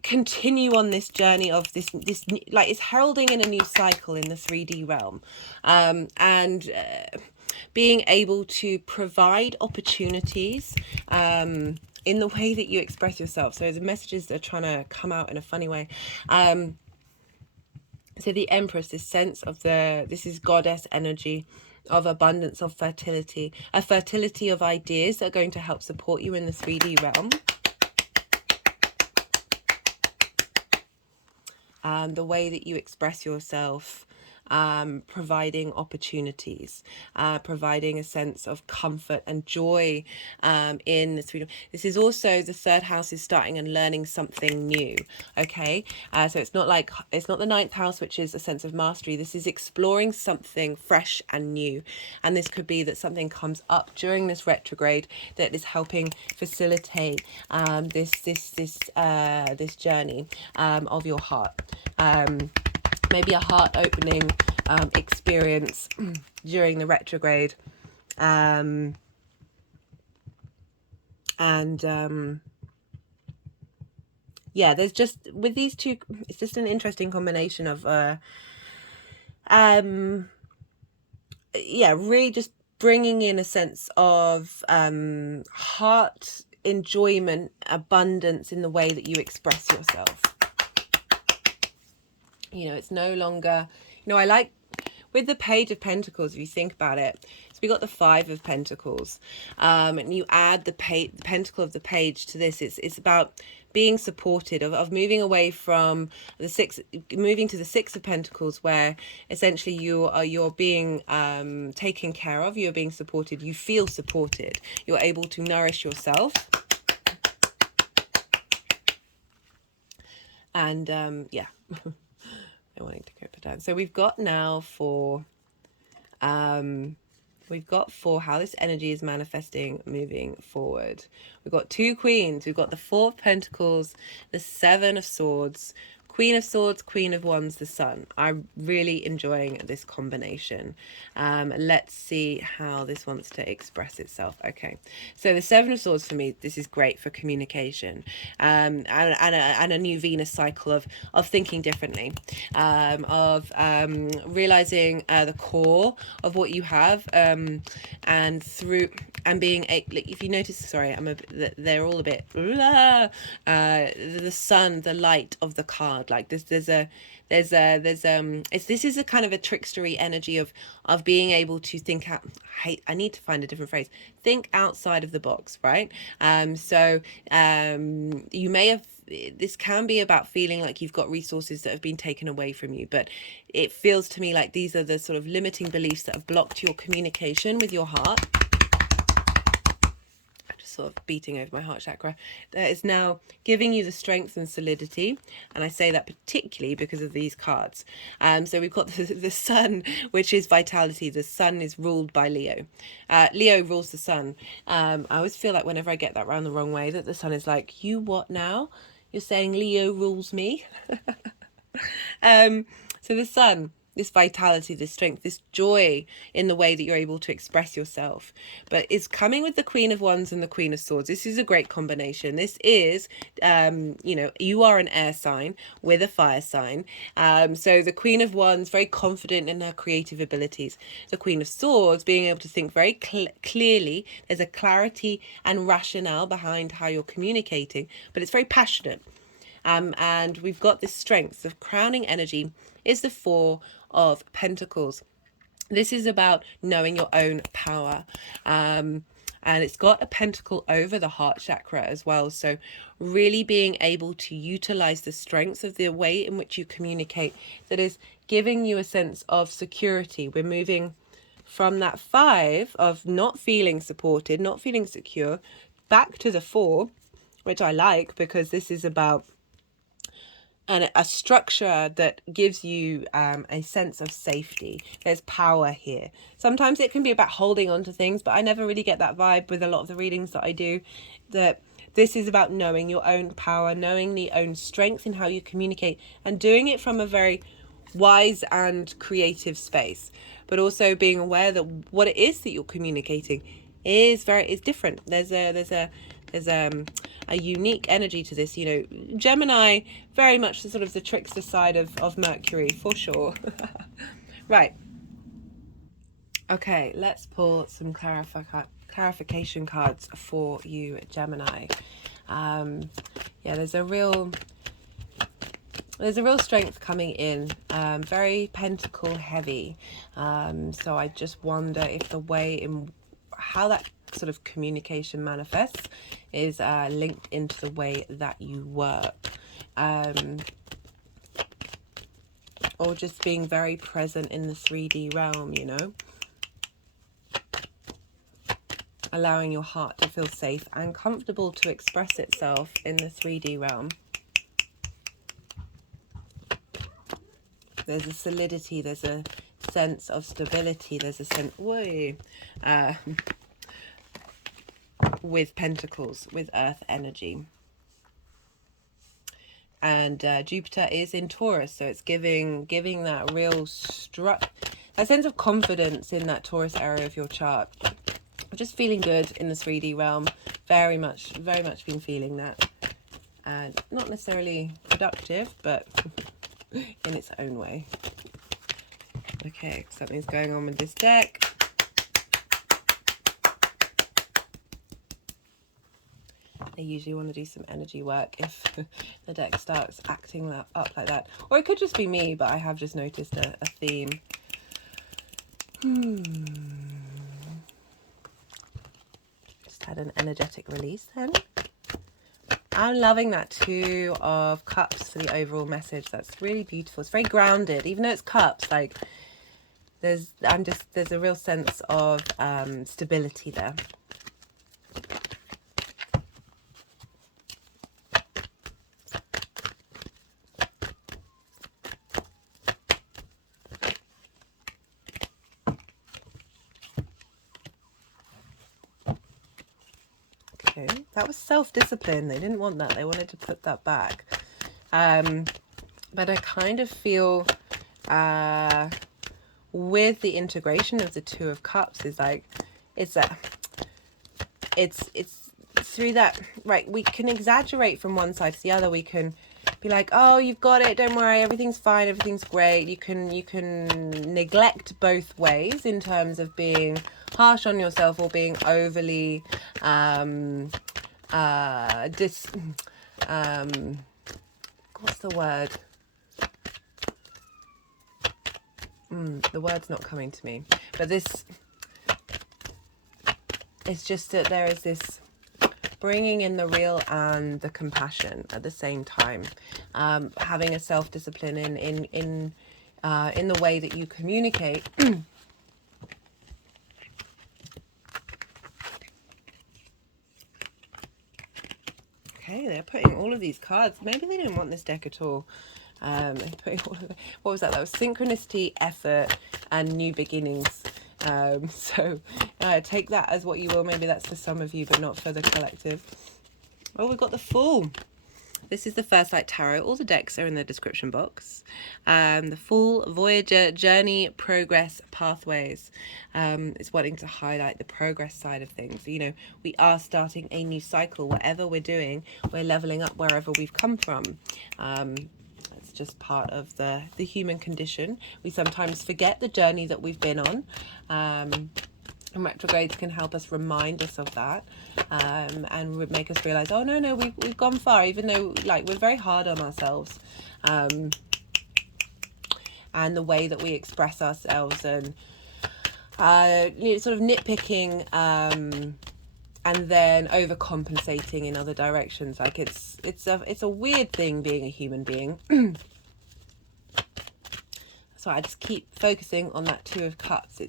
continue on this journey of this like it's heralding in a new cycle in the 3D realm, and being able to provide opportunities in the way that you express yourself. So the messages that are trying to come out in a funny way. So the Empress, this sense of this is goddess energy of abundance, of fertility, a fertility of ideas that are going to help support you in the 3D realm. The way that you express yourself, providing opportunities, providing a sense of comfort and joy in this freedom. This is also the third house is starting and learning something new. Okay, so it's not the ninth house, which is a sense of mastery. This is exploring something fresh and new, and this could be that something comes up during this retrograde that is helping facilitate this journey of your heart. Maybe a heart-opening experience during the retrograde, yeah, there's just with these two, it's just an interesting combination of yeah, really just bringing in a sense of heart enjoyment, abundance in the way that you express yourself. You know, it's no longer, you know, I like with the Page of Pentacles, if you think about it, so we got the Five of Pentacles, and you add the Pentacle of the Page to this. It's about being supported, of moving away from the Six, moving to the Six of Pentacles, where essentially you're being taken care of, you're being supported, you feel supported, you're able to nourish yourself. And yeah. Wanting to go down. So we've got now for how this energy is manifesting moving forward. We've got two queens. We've got the Four of Pentacles, the Seven of Swords, Queen of Swords, Queen of Wands, the Sun. I'm really enjoying this combination. Let's see how this wants to express itself. Okay, so the Seven of Swords for me, this is great for communication, and a new Venus cycle of thinking differently, of realizing the core of what you have, and being if you notice, sorry, they're all a bit the sun, the light of the card, like this, this is a kind of a trickstery energy of being able to think out. I need to find a different phrase. Think outside of the box, right? So you may have, this can be about feeling like you've got resources that have been taken away from you, but it feels to me like these are the sort of limiting beliefs that have blocked your communication with your heart. sort of beating over my heart chakra, that is now giving you the strength and solidity. And I say that particularly because of these cards. So we've got the sun, which is vitality. The sun is ruled by Leo. Leo rules the sun. I always feel like whenever I get that round the wrong way, that the sun is like, you what now? You're saying Leo rules me? So the sun, this vitality, this strength, this joy in the way that you're able to express yourself. But it's coming with the Queen of Wands and the Queen of Swords. This is a great combination. This is, you know, you are an air sign with a fire sign. So the Queen of Wands, very confident in her creative abilities. The Queen of Swords, being able to think very clearly. There's a clarity and rationale behind how you're communicating, but it's very passionate. And we've got this strength. The crowning energy is the Four of Pentacles. This is about knowing your own power. And it's got a pentacle over the heart chakra as well. So really being able to utilize the strengths of the way in which you communicate, that is giving you a sense of security. We're moving from that 5 of not feeling supported, not feeling secure, back to the 4, which I like, because this is about a structure that gives you a sense of safety. There's power here. Sometimes it can be about holding on to things, but I never really get that vibe with a lot of the readings that I do, that this is about knowing your own power, knowing the own strength in how you communicate, and doing it from a very wise and creative space, but also being aware that what it is that you're communicating is different. There's a unique energy to this. You know, Gemini, very much the sort of the trickster side of Mercury, for sure. Right. Okay, let's pull some clarification cards for you, Gemini. Yeah, there's a real strength coming in, very pentacle heavy. So I just wonder if the way in how that sort of communication manifests is linked into the way that you work, or just being very present in the 3D realm, you know, allowing your heart to feel safe and comfortable to express itself in the 3D realm. There's a solidity, there's a sense of stability, there's a sense, with pentacles, with earth energy. And Jupiter is in Taurus, so it's giving that real a sense of confidence in that Taurus area of your chart. Just feeling good in the 3D realm. Very much been feeling that. And not necessarily productive, but in its own way. Okay, something's going on with this deck. I usually want to do some energy work if the deck starts acting up like that. Or it could just be me, but I have just noticed a theme. Just had an energetic release then. I'm loving that 2 of Cups for the overall message. That's really beautiful. It's very grounded, even though it's cups. Like there's a real sense of stability there. That was self-discipline. They didn't want that. They wanted to put that back. But I kind of feel with the integration of the 2 of Cups is like, it's through that, right? We can exaggerate from one side to the other. We can be like, oh, you've got it. Don't worry. Everything's fine. Everything's great. You can neglect both ways in terms of being harsh on yourself or being overly what's the word? The word's not coming to me. But it's just that there is this bringing in the real and the compassion at the same time. Having a self-discipline in the way that you communicate. Okay, they're putting all of these cards. Maybe they didn't want this deck at all. They're putting all of what was that? That was synchronicity, effort, and new beginnings. So take that as what you will. Maybe that's for some of you, but not for the collective. Oh, we've got the Fool. This is the First Light Tarot. All the decks are in the description box. The Fool, Voyager, Journey, Progress, Pathways. It's wanting to highlight the progress side of things. You know, we are starting a new cycle. Whatever we're doing, we're leveling up wherever we've come from. It's just part of the human condition. We sometimes forget the journey that we've been on. And retrogrades can help us remind us of that, and make us realize, oh no, we've gone far, even though like we're very hard on ourselves, and the way that we express ourselves, and sort of nitpicking, and then overcompensating in other directions. Like it's a weird thing being a human being. So I just keep focusing on that Two of Cups.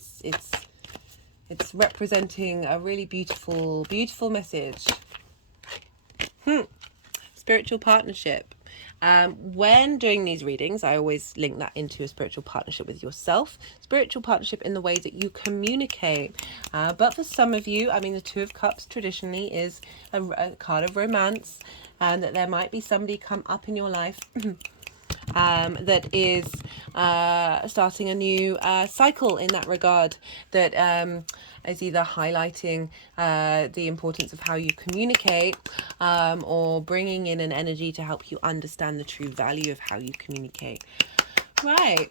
It's representing a really beautiful message. Spiritual partnership. When doing these readings, I always link that into a spiritual partnership with yourself. Spiritual partnership in the way that you communicate. But for some of you, I mean, the Two of Cups traditionally is a card of romance, and that there might be somebody come up in your life that is starting a new cycle in that regard, that is either highlighting the importance of how you communicate, or bringing in an energy to help you understand the true value of how you communicate. Right.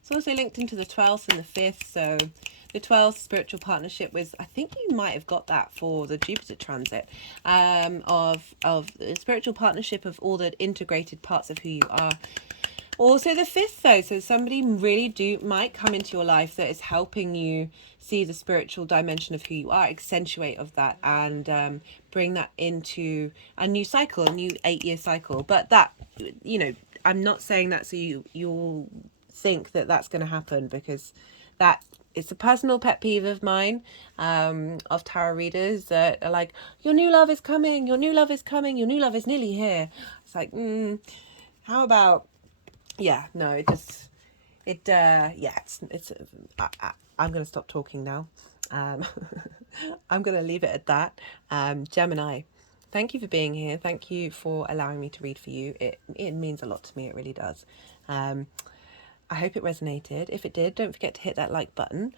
It's also linked into the 12th and the 5th. So the 12th, spiritual partnership, was, I think you might have got that for the Jupiter transit, of the spiritual partnership of all the integrated parts of who you are. Also the 5th though, so somebody really might come into your life that is helping you see the spiritual dimension of who you are, accentuate of that, and bring that into a new cycle, a new 8-year cycle. But that, you know, I'm not saying that so you'll think that that's going to happen, because that it's a personal pet peeve of mine, of tarot readers that are like, your new love is coming, your new love is coming, your new love is nearly here. It's like, how about, yeah, no, I'm going to stop talking now. I'm going to leave it at that. Gemini, thank you for being here. Thank you for allowing me to read for you. It means a lot to me. It really does. I hope it resonated. If it did, don't forget to hit that like button.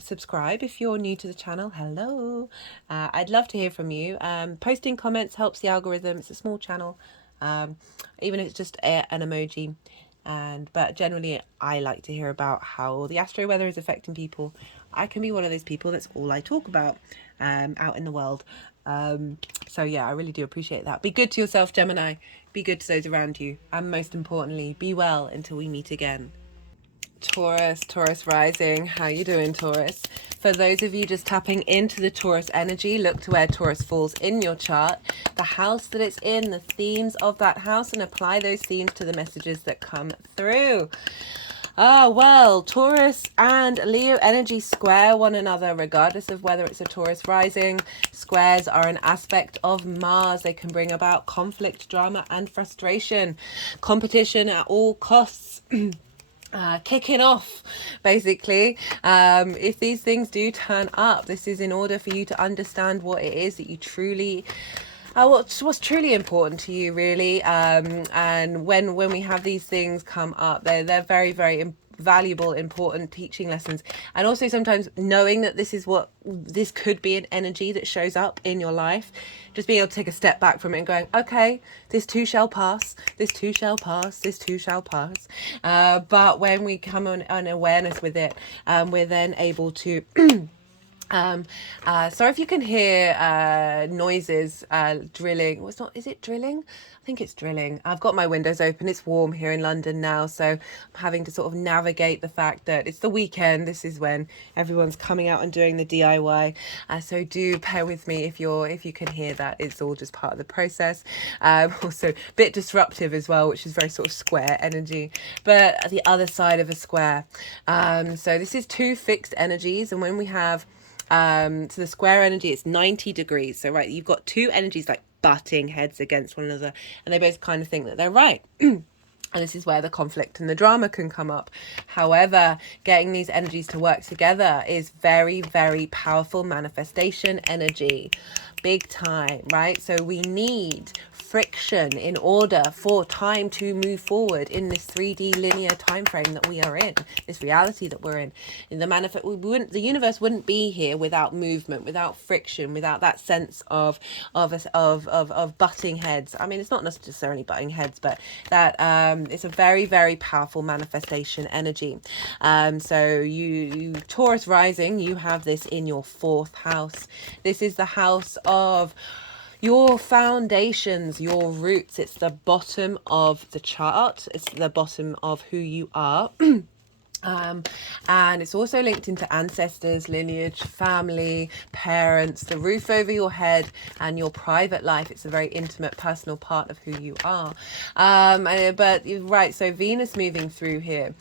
Subscribe if you're new to the channel. Hello. I'd love to hear from you. Posting comments helps the algorithm. It's a small channel. Even if it's just an emoji. But generally, I like to hear about how the astro weather is affecting people. I can be one of those people. That's all I talk about out in the world. So yeah, I really do appreciate that. Be good to yourself, Gemini. Be good to those around you. And most importantly, be well until we meet again. Taurus rising. How you doing, Taurus? For those of you just tapping into the Taurus energy, look to where Taurus falls in your chart, the house that it's in, the themes of that house, and apply those themes to the messages that come through. Well, Taurus and Leo energy square one another, regardless of whether it's a Taurus rising. Squares are an aspect of Mars. They can bring about conflict, drama, and frustration. Competition at all costs. Kicking off, basically. If these things do turn up, this is in order for you to understand what it is that you truly what's truly important to you, really. And when we have these things come up, they're very, very valuable, important teaching lessons. And also sometimes knowing that this could be an energy that shows up in your life, just being able to take a step back from it and going, okay, this too shall pass, this too shall pass, this too shall pass. But when we come on an awareness with it, we're then able to sorry if you can hear noises, drilling. Well, it's not, is it drilling? I think it's drilling. I've got my windows open. It's warm here in London now, so I'm having to sort of navigate the fact that it's the weekend. This is when everyone's coming out and doing the DIY. So do bear with me if you can hear that. It's all just part of the process. Also a bit disruptive as well, which is very sort of square energy, but the other side of a square. So this is two fixed energies, and when we have To the square energy, it's 90 degrees. So, right, you've got two energies like butting heads against one another, and they both kind of think that they're right. And this is where the conflict and the drama can come up. However, getting these energies to work together is very, very powerful manifestation energy. Big time, right? So we need friction in order for time to move forward in this 3D linear time frame that we are in, this reality that we're in. The universe wouldn't be here without movement, without friction, without that sense of butting heads. I mean, it's not necessarily butting heads, but that it's a very, very powerful manifestation energy. So you Taurus rising, you have this in your 4th house. This is the house of your foundations, your roots. It's the bottom of the chart. It's the bottom of who you are. And it's also linked into ancestors, lineage, family, parents, the roof over your head, and your private life. It's a very intimate, personal part of who you are. But right, so Venus moving through here,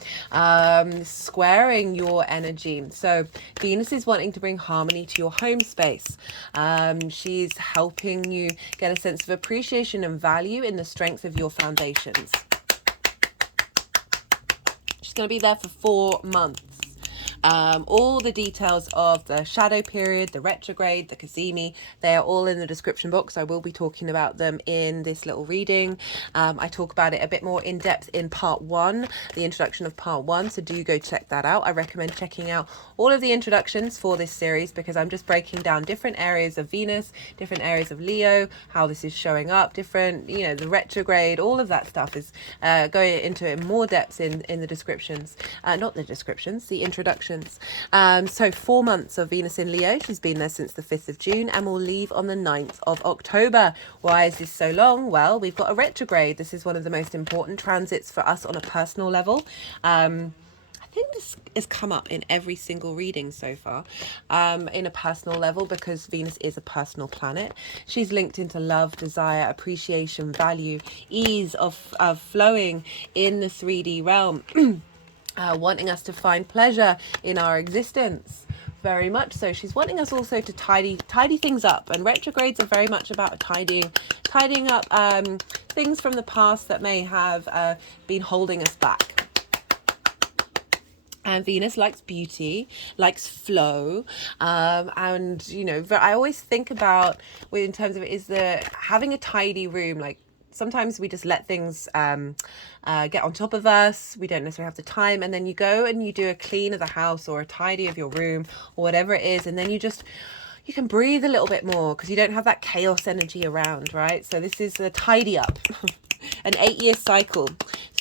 squaring your energy. So Venus is wanting to bring harmony to your home space. She's helping you get a sense of appreciation and value in the strength of your foundations. Going to be there for 4 months. All the details of the shadow period, the retrograde, the Cazimi, they are all in the description box. I will be talking about them in this little reading. I talk about it a bit more in depth in part 1, the introduction of part 1, so do go check that out. I recommend checking out all of the introductions for this series because I'm just breaking down different areas of Venus, different areas of Leo, how this is showing up, different, you know, the retrograde, all of that stuff is going into it in more depth in the descriptions, not the descriptions, the introductions. So 4 months of Venus in Leo. She's been there since the 5th of June and will leave on the 9th of October. Why is this so long? Well, we've got a retrograde. This is one of the most important transits for us on a personal level. I think this has come up in every single reading so far, in a personal level, because Venus is a personal planet. She's linked into love, desire, appreciation, value, ease of flowing in the 3D realm. Wanting us to find pleasure in our existence, very much so. She's wanting us also to tidy things up, and retrogrades are very much about tidying up things from the past that may have been holding us back. And Venus likes beauty, likes flow, and you know, I always think about, in terms of it, is having a tidy room. Like, sometimes we just let things get on top of us. We don't necessarily have the time. And then you go and you do a clean of the house or a tidy of your room or whatever it is. And then you can breathe a little bit more because you don't have that chaos energy around, right? So this is a tidy up, an 8-year cycle.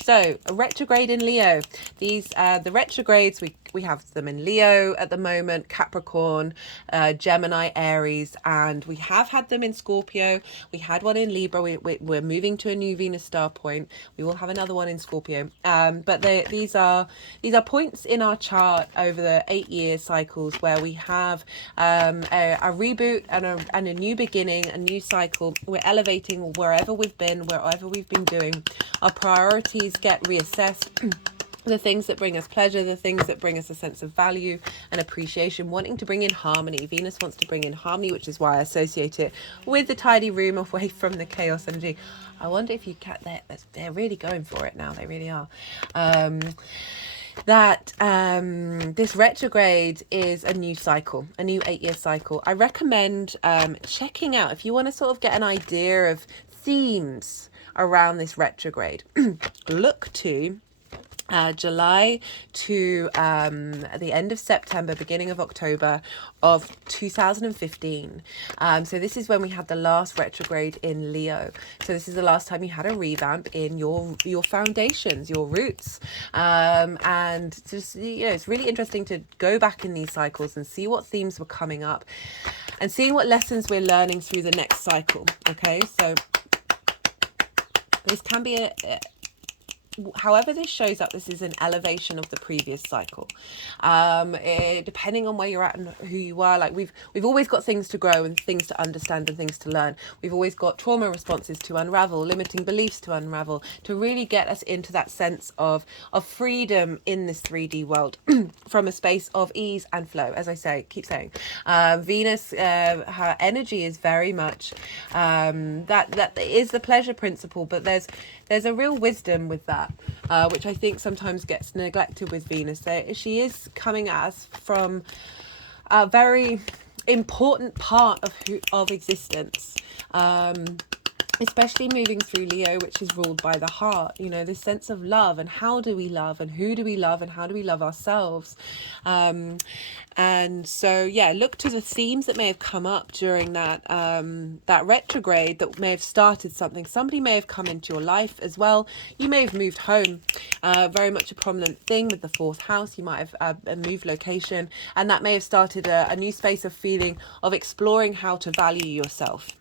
So a retrograde in Leo. These the retrogrades, we have them in Leo at the moment, Capricorn, Gemini, Aries, and we have had them in Scorpio. We had one in Libra. We're moving to a new Venus star point. We will have another one in Scorpio. But these are points in our chart over the 8-year cycles where we have a reboot and a new beginning, a new cycle. We're elevating wherever we've been, wherever we've been doing. Our priorities get reassessed. The things that bring us pleasure, the things that bring us a sense of value and appreciation, wanting to bring in harmony. Venus wants to bring in harmony, which is why I associate it with the tidy room, away from the chaos energy. I wonder if you can, they're really going for it now. They really are. This retrograde is a new cycle, a new 8-year cycle. I recommend checking out, if you want to sort of get an idea of themes around this retrograde, look to July to the end of September, beginning of October of 2015. So this is when we had the last retrograde in Leo. So this is the last time you had a revamp in your foundations, your roots. And just, you know, it's really interesting to go back in these cycles and see what themes were coming up and seeing what lessons we're learning through the next cycle. Okay, so this can be however this shows up, this is an elevation of the previous cycle. Depending on where you're at and who you are, like we've always got things to grow and things to understand and things to learn. We've always got trauma responses to unravel, limiting beliefs to unravel, to really get us into that sense of freedom in this 3D world from a space of ease and flow. As I keep saying, Venus, her energy is very much that is the pleasure principle, but there's a real wisdom with that, which I think sometimes gets neglected with Venus. She is coming at us from a very important part of existence, especially moving through Leo, which is ruled by the heart. You know, this sense of love, and how do we love, and who do we love, and how do we love ourselves. And so, yeah, look to the themes that may have come up during that retrograde that may have started something. Somebody may have come into your life as well. You may have moved home, very much a prominent thing with the 4th house. You might have moved location, and that may have started a new space of feeling, of exploring how to value yourself.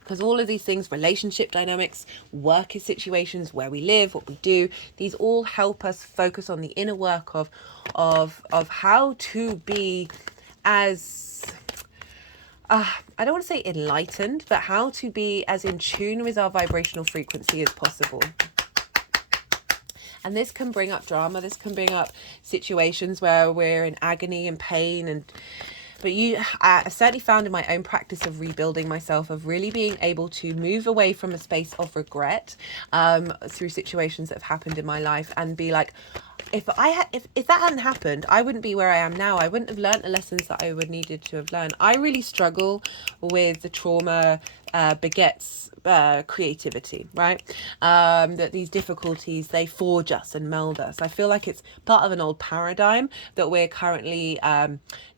Because all of these things, relationship dynamics, work situations, where we live, what we do, these all help us focus on the inner work of how to be as, I don't want to say enlightened, but how to be as in tune with our vibrational frequency as possible. And this can bring up drama. This can bring up situations where we're in agony and pain, but I certainly found in my own practice of rebuilding myself, of really being able to move away from a space of regret through situations that have happened in my life, and be like, if that hadn't happened, I wouldn't be where I am now. I wouldn't have learned the lessons that I would needed to have learned. I really struggle with the trauma begets creativity, right? That these difficulties, they forge us and meld us. I feel like it's part of an old paradigm that we're currently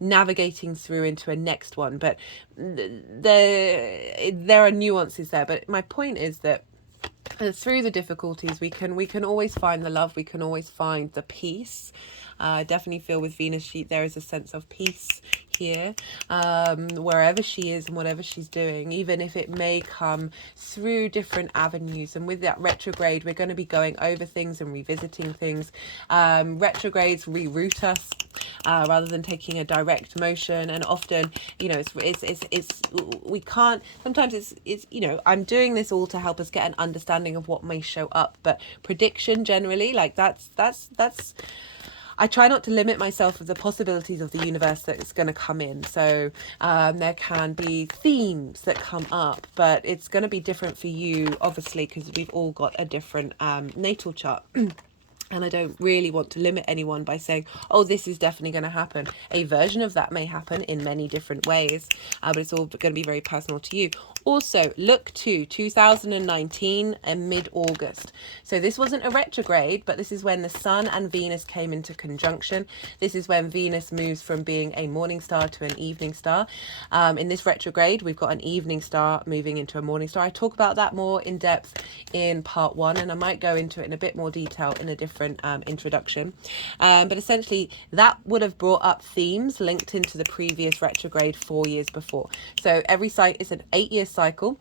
navigating through into a next one, but there are nuances there. But my point is that through the difficulties, we can always find the love, we can always find the peace. I definitely feel with Venus, there is a sense of peace here, wherever she is and whatever she's doing, even if it may come through different avenues. And with that retrograde, we're going to be going over things and revisiting things. Retrogrades reroute us rather than taking a direct motion, and often, you know, it's we can't, sometimes it's you know, I'm doing this all to help us get an understanding of what may show up, but prediction generally, like that's I try not to limit myself with the possibilities of the universe that's going to come in. So there can be themes that come up, but it's going to be different for you, obviously, because we've all got a different natal chart. And I don't really want to limit anyone by saying, oh, this is definitely going to happen. A version of that may happen in many different ways, but it's all going to be very personal to you. Also, look to 2019 and mid-August. So this wasn't a retrograde, but this is when the Sun and Venus came into conjunction. This is when Venus moves from being a morning star to an evening star. In this retrograde, we've got an evening star moving into a morning star. I talk about that more in depth in part 1, and I might go into it in a bit more detail in a different introduction. But essentially, that would have brought up themes linked into the previous retrograde 4 years before. So every site is an 8-year cycle.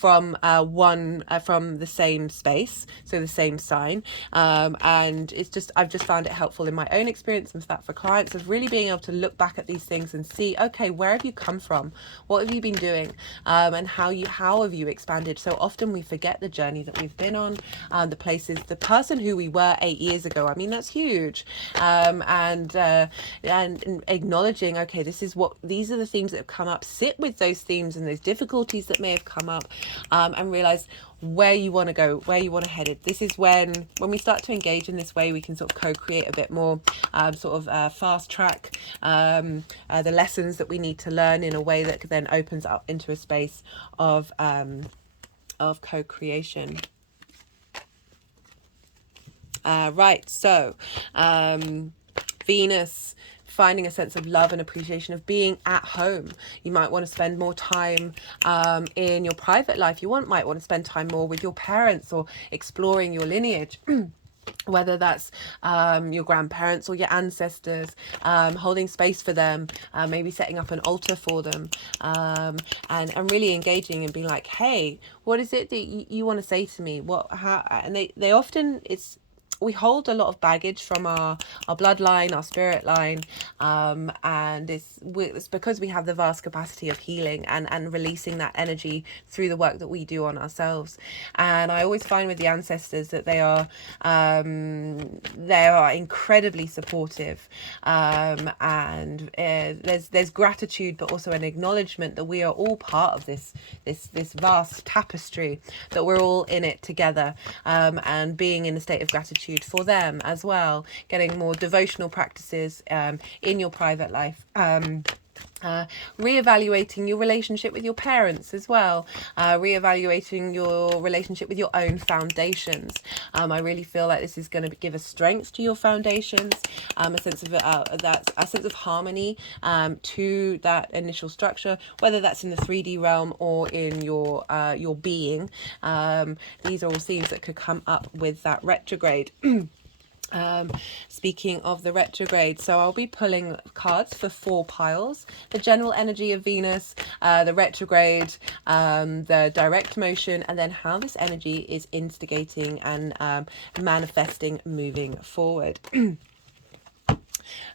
From the same space, so the same sign, and it's just, I've just found it helpful in my own experience, and that for clients, of really being able to look back at these things and see, okay, where have you come from, what have you been doing, and how have you expanded. So often we forget the journey that we've been on, the places, the person who we were 8 years ago. I mean, that's huge. And acknowledging, okay, these are the themes that have come up. Sit with those themes and those difficulties that may have come up, and realize where you want to go, where you want to head it. This is when we start to engage in this way, we can sort of co-create a bit more, fast track the lessons that we need to learn in a way that then opens up into a space of co-creation. Right, so Venus, finding a sense of love and appreciation of being at home. You might want to spend more time in your private life. You might want to spend time more with your parents or exploring your lineage. whether that's your grandparents or your ancestors, holding space for them, maybe setting up an altar for them, and really engaging and being like, hey, what is it that you want to say to me? And they often, we hold a lot of baggage from our bloodline, our spirit line, and it's because we have the vast capacity of healing and releasing that energy through the work that we do on ourselves. And I always find with the ancestors that they are incredibly supportive, and there's gratitude, but also an acknowledgement that we are all part of this vast tapestry, that we're all in it together, and being in a state of gratitude for them as well, getting more devotional practices in your private life, reevaluating your relationship with your parents as well, reevaluating your relationship with your own foundations. I really feel like this is going to give a strength to your foundations, a sense of harmony to that initial structure, whether that's in the 3D realm or in your being. These are all themes that could come up with that retrograde. Speaking of the retrograde, so I'll be pulling cards for 4 piles: the general energy of Venus, the retrograde, the direct motion, and then how this energy is instigating and manifesting moving forward.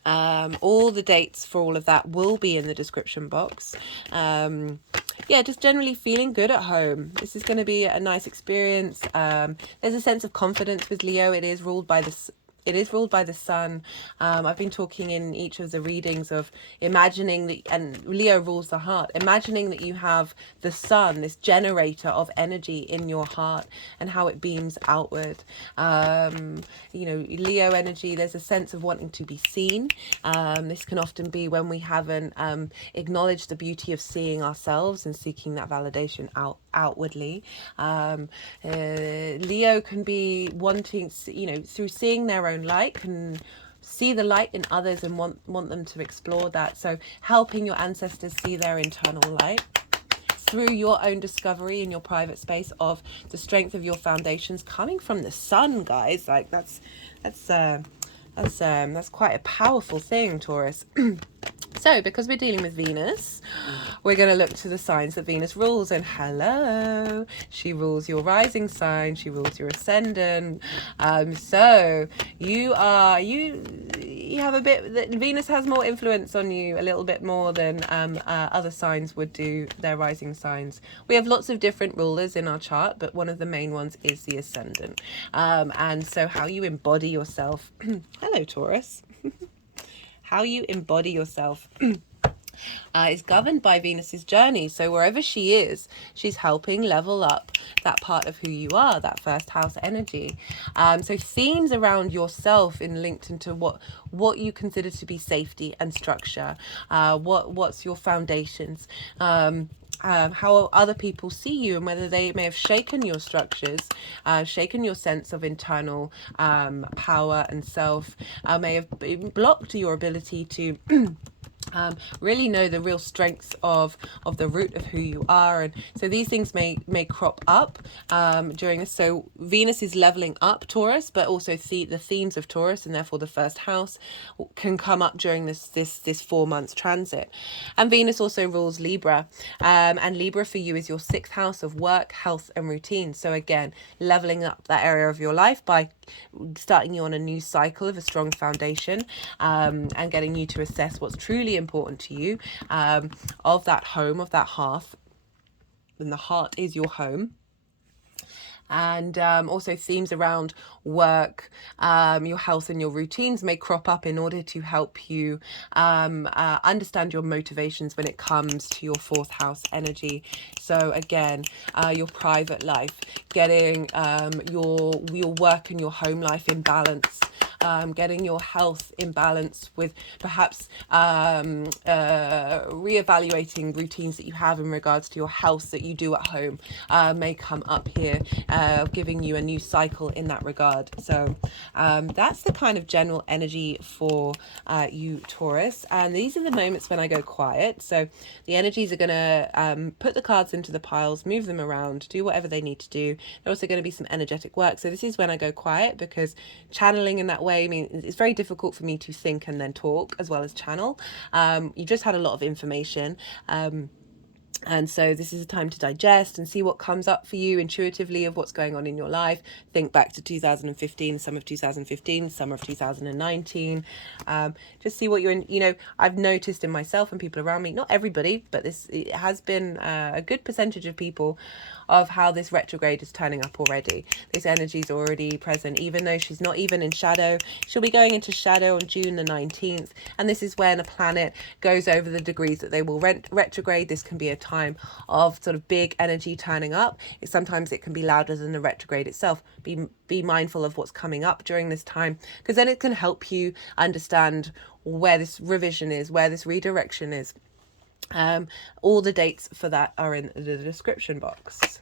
All the dates for all of that will be in the description box. Yeah, just generally feeling good at home. This is going to be a nice experience. There's a sense of confidence with Leo. It is ruled by the sun. I've been talking in each of the readings of imagining that, and Leo rules the heart, imagining that you have the sun, this generator of energy in your heart, and how it beams outward. Leo energy, there's a sense of wanting to be seen. This can often be when we haven't acknowledged the beauty of seeing ourselves and seeking that validation outwardly. Leo can be wanting, through seeing their own light, can see the light in others and want them to explore that. So helping your ancestors see their internal light through your own discovery in your private space of the strength of your foundations coming from the sun, guys. Like that's quite a powerful thing, Taurus. So, because we're dealing with Venus, we're going to look to the signs that Venus rules. And hello, she rules your rising sign, she rules your ascendant. So you have a bit, Venus has more influence on you, a little bit more than other signs would do, their rising signs. We have lots of different rulers in our chart, but one of the main ones is the ascendant. And so how you embody yourself. Hello, Taurus. How you embody yourself is governed by Venus's journey. So wherever she is, she's helping level up that part of who you are, that first house energy. So themes around yourself linked into what you consider to be safety and structure. What's your foundations? How other people see you, and whether they may have shaken your structures, shaken your sense of internal power and self, may have blocked your ability to really know the real strengths of the root of who you are. And so these things may crop up during this. So Venus is leveling up Taurus, but also the themes of Taurus, and therefore the first house, can come up during this 4 months transit. And Venus also rules Libra, and Libra for you is your 6th house of work, health and routine. So again, leveling up that area of your life by starting you on a new cycle of a strong foundation, and getting you to assess what's truly important to you, of that home, of that hearth. And the heart is your home. And also themes around work, your health and your routines may crop up in order to help you understand your motivations when it comes to your 4th house energy. So again, your private life, getting your work and your home life in balance, getting your health in balance with perhaps reevaluating routines that you have in regards to your health that you do at home may come up here, giving you a new cycle in that regard. So that's the kind of general energy for you, Taurus. And these are the moments when I go quiet. So the energies are going to put the cards into the piles, move them around, do whatever they need to do. There's also going to be some energetic work. So this is when I go quiet, because channeling in that way, I mean, it's very difficult for me to think and then talk as well as channel. You just had a lot of information. And so this is a time to digest and see what comes up for you intuitively of what's going on in your life. Think back to 2015, summer of 2015, summer of 2019. Just see what you're in. You know, I've noticed in myself and people around me, not everybody, but it has been a good percentage of people, of how this retrograde is turning up already. This energy is already present, even though she's not even in shadow. She'll be going into shadow on June the 19th. And this is when a planet goes over the degrees that they will retrograde. This can be a time of sort of big energy turning up. Sometimes it can be louder than the retrograde itself. Be mindful of what's coming up during this time, because then it can help you understand where this revision is, where this redirection is. All the dates for that are in the description box.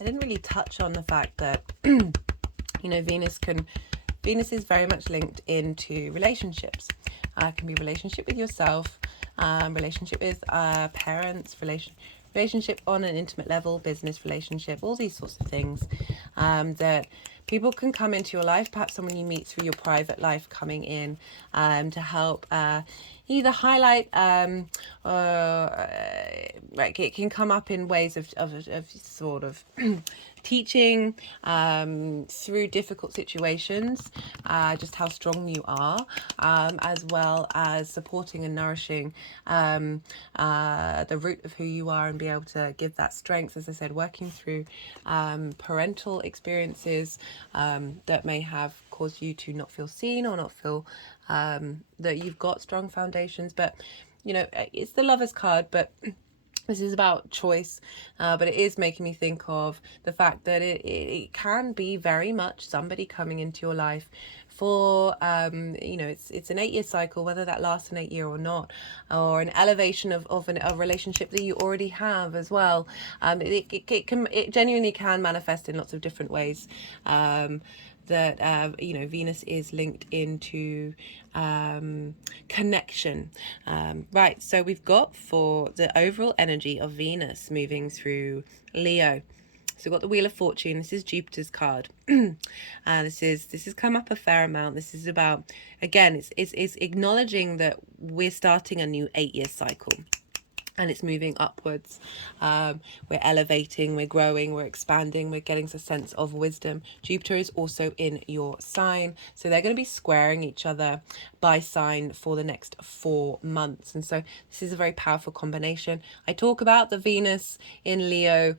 I didn't really touch on the fact that, you know, Venus is very much linked into relationships. It can be a relationship with yourself, relationship with parents, relationship on an intimate level, business relationship, all these sorts of things, that people can come into your life, perhaps someone you meet through your private life coming in, to help either highlight, like it can come up in ways of sort of teaching through difficult situations, just how strong you are, as well as supporting and nourishing the root of who you are, and be able to give that strength, as I said, working through parental experiences that may have caused you to not feel seen or not feel that you've got strong foundations. But you know, it's the Lovers card, but this is about choice, but it is making me think of the fact that it can be very much somebody coming into your life for, you know, it's an 8-year cycle, whether that lasts an 8-year or not, or an elevation of a relationship that you already have as well. It genuinely can manifest in lots of different ways. That you know, Venus is linked into connection. Right, so we've got, for the overall energy of Venus moving through Leo, so we've got the Wheel of Fortune. This is Jupiter's card. This has come up a fair amount. This is about, again, it's acknowledging that we're starting a new 8-year cycle. And it's moving upwards. We're elevating, we're growing, we're expanding, we're getting a sense of wisdom. Jupiter is also in your sign, so they're going to be squaring each other by sign for the next 4 months. And so this is a very powerful combination. I talk about the Venus in Leo,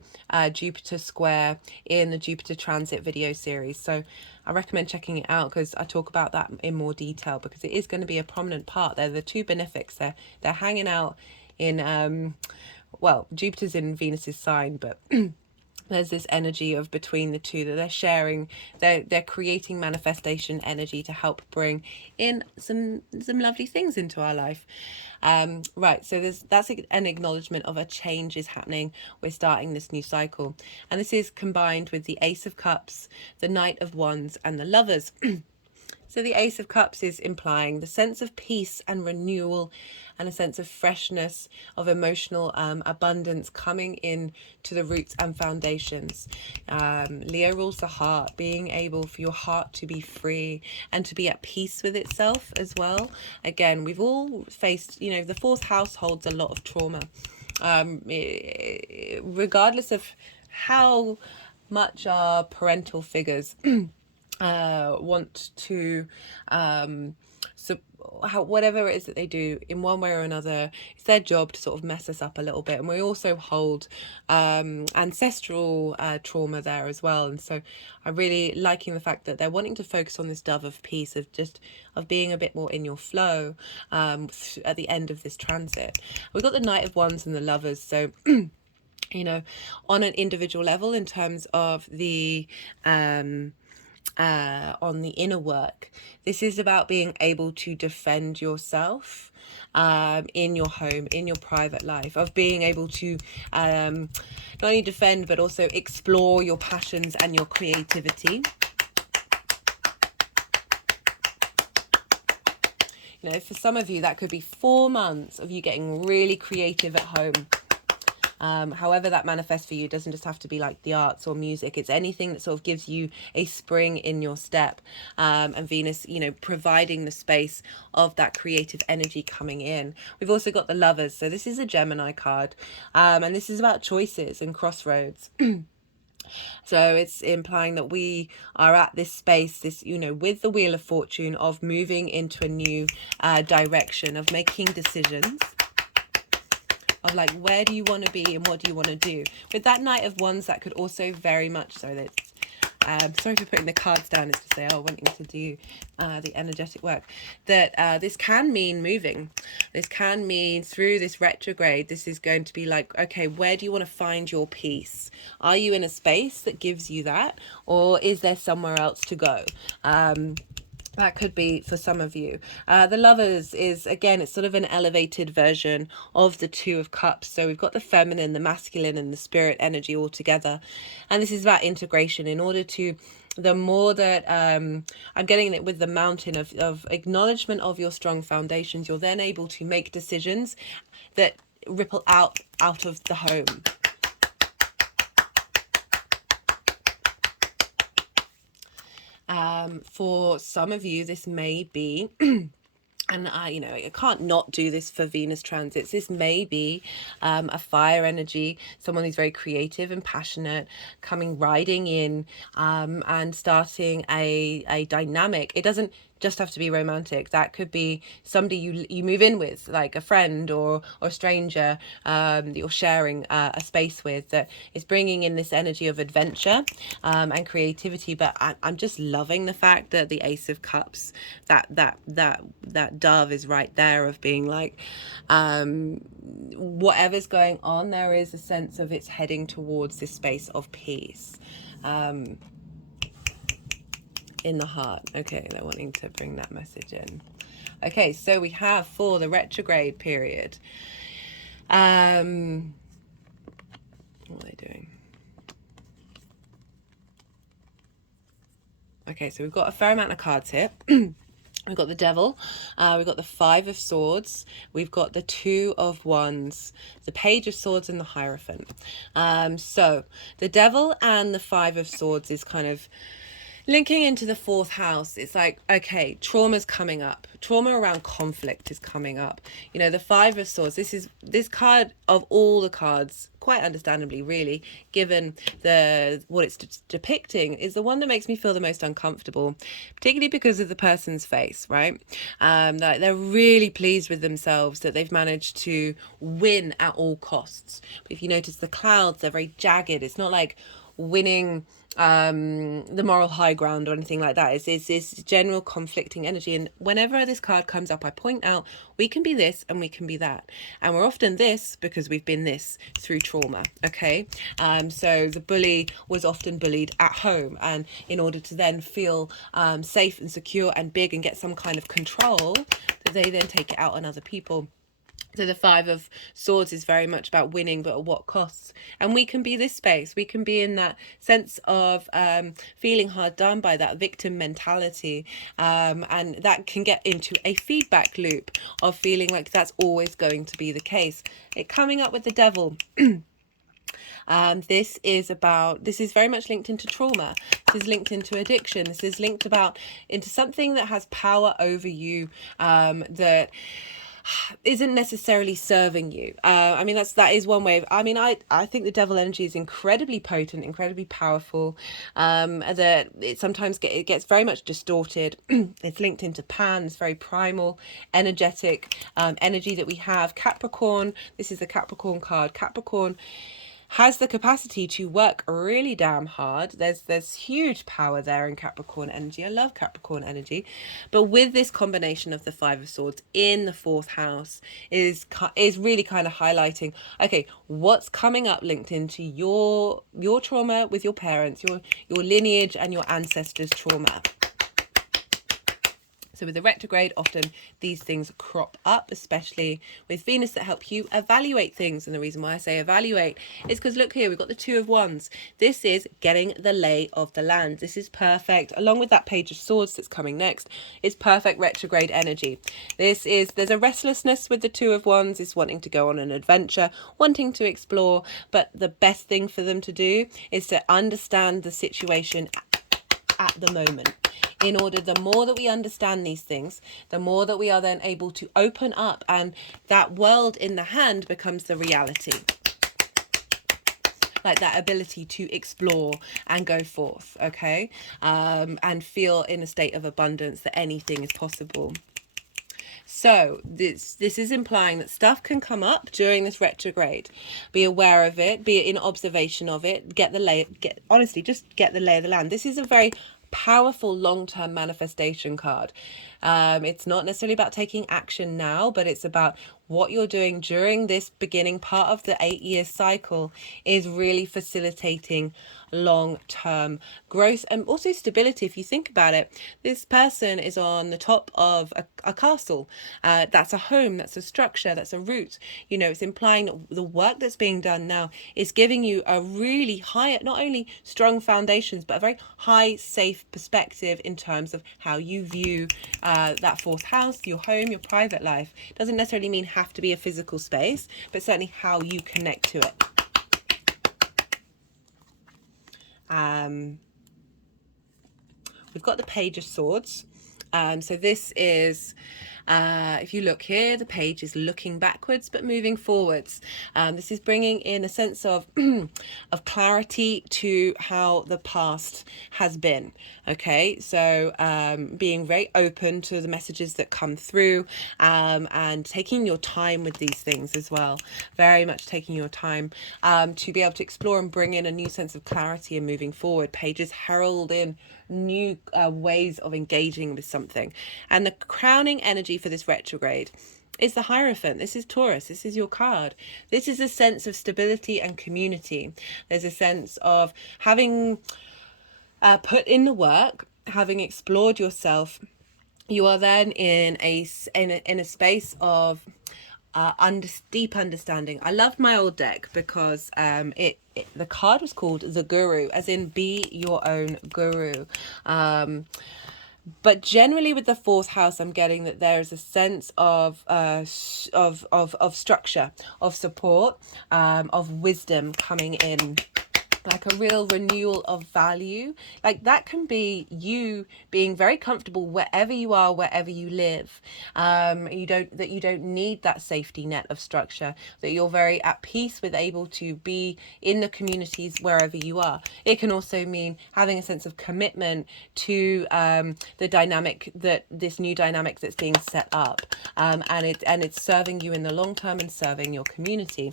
Jupiter square in the Jupiter transit video series. So I recommend checking it out, because I talk about that in more detail, because it is going to be a prominent part. They're the two benefics. They're hanging out in well, Jupiter's in Venus's sign, but there's this energy of between the two that they're sharing. They're creating manifestation energy to help bring in some lovely things into our life. Right, so that's an acknowledgement of a change is happening. We're starting this new cycle, and this is combined with the Ace of Cups, the Knight of Wands, and the Lovers. So the Ace of Cups is implying the sense of peace and renewal, and a sense of freshness, of emotional abundance coming in to the roots and foundations. Leo rules the heart, being able for your heart to be free and to be at peace with itself as well. Again, we've all faced, you know, the fourth house holds a lot of trauma, regardless of how much our parental figures want to whatever it is that they do in one way or another, it's their job to sort of mess us up a little bit. And we also hold ancestral trauma there as well. And so I'm really liking the fact that they're wanting to focus on this dove of peace, of being a bit more in your flow at the end of this transit. We've got the Knight of Wands and the Lovers. So you know, on an individual level, in terms of the on the inner work, this is about being able to defend yourself in your home, in your private life, of being able to not only defend but also explore your passions and your creativity. You know, for some of you that could be 4 months of you getting really creative at home. However that manifests for you, doesn't just have to be like the arts or music. It's anything that sort of gives you a spring in your step, and Venus, you know, providing the space of that creative energy coming in. We've also got the Lovers, so this is a Gemini card, and this is about choices and crossroads. So it's implying that we are at this space, this, you know, with the Wheel of Fortune, of moving into a new direction, of making decisions, of like, where do you want to be and what do you want to do. With that Knight of Wands, that could also very much so that sorry for putting the cards down, is to say, oh, wanting to do the energetic work, that this can mean moving. This can mean through this retrograde, this is going to be like, okay, where do you want to find your peace? Are you in a space that gives you that, or is there somewhere else to go? That could be for some of you. The Lovers is, again, it's sort of an elevated version of the Two of Cups. So we've got the feminine, the masculine, and the spirit energy all together. And this is about integration in order to the more that I'm getting it with the mountain of acknowledgement of your strong foundations, you're then able to make decisions that ripple out of the home. For some of you, this may be and I can't not do this for Venus transits. This may be a fire energy, someone who's very creative and passionate, riding in and starting a dynamic. It doesn't just have to be romantic. That could be somebody you move in with, like a friend or a stranger that you're sharing a space with, that is bringing in this energy of adventure and creativity. But I'm just loving the fact that the Ace of Cups, that dove is right there, of being like, whatever's going on, there is a sense of it's heading towards this space of peace. In the heart. Okay, they're wanting to bring that message in. Okay, so we have for the retrograde period, what are they doing? Okay, so we've got a fair amount of cards here. We've got the Devil, we've got the Five of Swords, we've got the Two of Wands, the Page of Swords, and the Hierophant. So the Devil and the Five of Swords is kind of linking into the fourth house. It's like, okay, trauma's coming up. Trauma around conflict is coming up. The Five of Swords, this card of all the cards, quite understandably really, given what it's depicting, is the one that makes me feel the most uncomfortable, particularly because of the person's face, right? Like they're really pleased with themselves that they've managed to win at all costs. But if you notice the clouds, they're very jagged. It's not like winning the moral high ground or anything like that. It's this general conflicting energy, and whenever this card comes up, I point out we can be this and we can be that, and we're often this because we've been this through trauma. Okay, so the bully was often bullied at home, and in order to then feel safe and secure and big and get some kind of control, that they then take it out on other people. So the Five of Swords is very much about winning, but at what costs? And we can be this space. We can be in that sense of feeling hard done by, that victim mentality. And that can get into a feedback loop of feeling like that's always going to be the case. Coming up with the Devil. This is very much linked into trauma. This is linked into addiction. This is linked into something that has power over you, that isn't necessarily serving you. I mean, that is one way of, I think the Devil energy is incredibly potent, incredibly powerful, that it sometimes gets very much distorted. It's linked into Pan, this very primal, energetic energy that we have. Capricorn, this is the Capricorn card. Capricorn has the capacity to work really damn hard. There's huge power there in Capricorn energy. I love Capricorn energy. But with this combination of the Five of Swords in the fourth house is really kind of highlighting, okay, what's coming up linked into your trauma with your parents, your lineage and your ancestors' trauma. So with the retrograde, often these things crop up, especially with Venus, that help you evaluate things. And the reason why I say evaluate is because look here, we've got the Two of Wands. This is getting the lay of the land. This is perfect, along with that Page of Swords that's coming next. It's perfect retrograde energy. There's a restlessness with the Two of Wands. It's wanting to go on an adventure, wanting to explore. But the best thing for them to do is to understand the situation at the moment. In order, the more that we understand these things, the more that we are then able to open up, and that world in the hand becomes the reality. Like that ability to explore and go forth, okay? And feel in a state of abundance that anything is possible. So this is implying that stuff can come up during this retrograde. Be aware of it, be in observation of it, honestly, just get the lay of the land. This is a very powerful long-term manifestation card. It's not necessarily about taking action now, but it's about what you're doing during this beginning part of the 8-year cycle is really facilitating long-term growth and also stability. If you think about it, this person is on the top of a castle. That's a home, that's a structure, that's a root. You know, it's implying that the work that's being done now is giving you a really high, not only strong foundations, but a very high, safe perspective in terms of how you view that fourth house, your home, your private life. Doesn't necessarily mean have to be a physical space, but certainly how you connect to it. We've got the Page of Swords. So this is, if you look here, the page is looking backwards but moving forwards. This is bringing in a sense of of clarity to how the past has been. Okay, so being very open to the messages that come through, and taking your time with these things as well. Very much taking your time to be able to explore and bring in a new sense of clarity and moving forward. Pages herald in new ways of engaging with something. And the crowning energy for this retrograde is the Hierophant. This is Taurus. This is your card. This is a sense of stability and community. There's a sense of having put in the work, having explored yourself. You are then in a space of deep understanding. I love my old deck because the card was called the Guru, as in be your own guru. But generally with the fourth house, I'm getting that there is a sense of structure, of support, of wisdom coming in. Like a real renewal of value. Like that can be you being very comfortable wherever you are, wherever you live. You don't need that safety net of structure, that you're very at peace with, able to be in the communities wherever you are. It can also mean having a sense of commitment to the dynamic, this new dynamic that's being set up, and it's serving you in the long term and serving your community,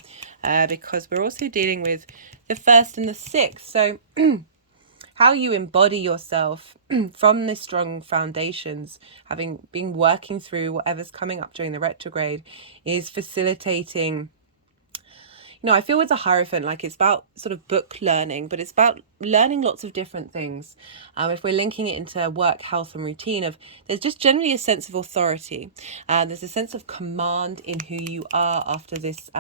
because we're also dealing with the 1st and the 6th. So how you embody yourself from the strong foundations, having been working through whatever's coming up during the retrograde, is facilitating. You know, I feel with the Hierophant, like it's about sort of book learning, but it's about learning lots of different things. If we're linking it into work, health and routine, there's just generally a sense of authority. There's a sense of command in who you are after this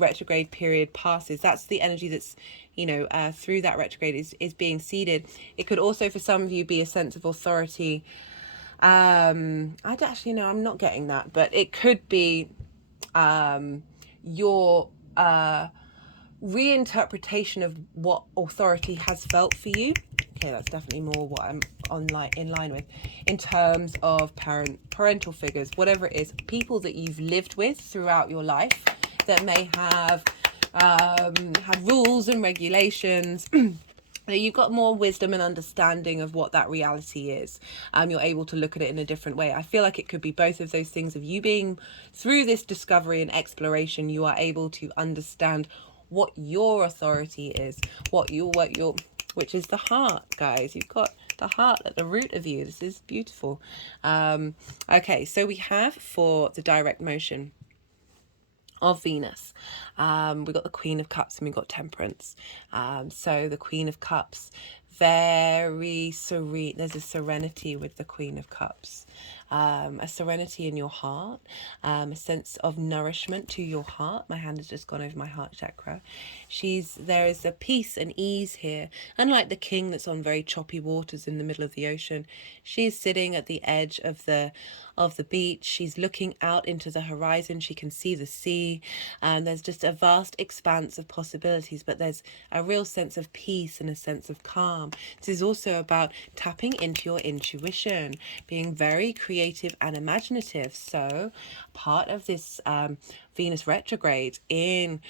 retrograde period passes. That's the energy that's, through that retrograde is being seeded. It could also, for some of you, be a sense of authority. I'm not getting that, but it could be your reinterpretation of what authority has felt for you. Okay, that's definitely more what I'm in line with, in terms of parental figures, whatever it is, people that you've lived with throughout your life that may have had rules and regulations. You've got more wisdom and understanding of what that reality is. You're able to look at it in a different way. I feel like it could be both of those things. Of you being through this discovery and exploration, you are able to understand what your authority is, which is the heart, guys. You've got the heart at the root of you. This is beautiful. Okay, so we have, for the direct motion of Venus, we've got the Queen of Cups and we've got Temperance. So the Queen of Cups, very serene. There's a serenity with the Queen of Cups, a serenity in your heart, a sense of nourishment to your heart. My hand has just gone over my heart chakra. There is a peace and ease here. Unlike the King that's on very choppy waters in the middle of the ocean, she's sitting at the edge of the beach. She's looking out into the horizon. She can see the sea. There's just a vast expanse of possibilities, but there's a real sense of peace and a sense of calm. This is also about tapping into your intuition, being very creative and imaginative. So part of this Venus retrograde in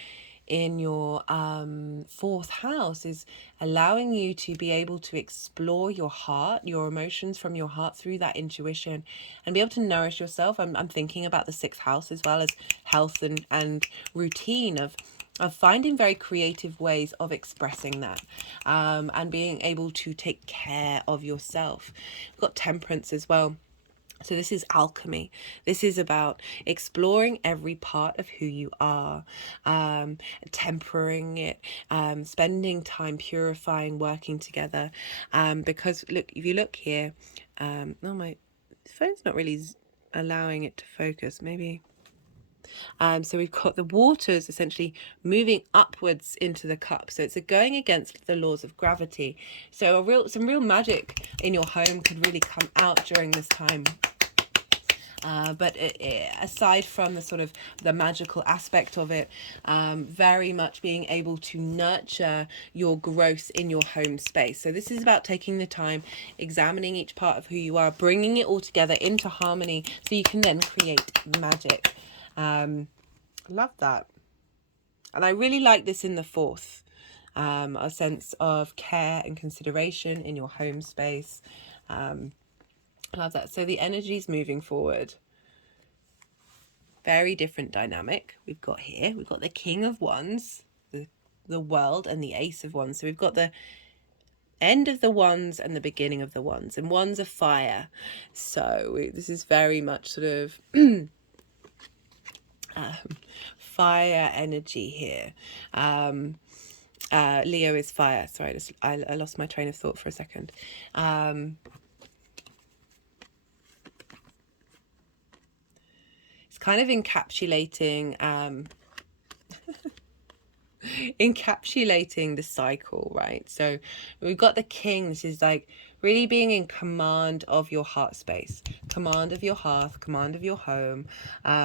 your fourth house is allowing you to be able to explore your heart, your emotions from your heart through that intuition, and be able to nourish yourself. I'm thinking about the sixth house as well as health and routine of finding very creative ways of expressing that, and being able to take care of yourself. We've got Temperance as well. So this is alchemy. This is about exploring every part of who you are, tempering it, spending time purifying, working together. Because look, if you look here, oh, my phone's not really allowing it to focus. Maybe. So we've got the waters essentially moving upwards into the cup. So it's going against the laws of gravity. So some real magic in your home could really come out during this time. But aside from the sort of the magical aspect of it, very much being able to nurture your growth in your home space. So this is about taking the time, examining each part of who you are, bringing it all together into harmony so you can then create magic. Love that. And I really like this in the fourth, a sense of care and consideration in your home space. Love that. So the energy's moving forward. Very different dynamic we've got here. We've got the King of Wands, the world, and the Ace of Wands. So we've got the end of the Wands and the beginning of the Wands. And Wands are fire. So this is very much sort of fire energy here. Leo is fire. Sorry, I lost my train of thought for a second. It's kind of encapsulating encapsulating the cycle, right? So we've got the King. This is like really being in command of your heart space, command of your hearth, command of your home,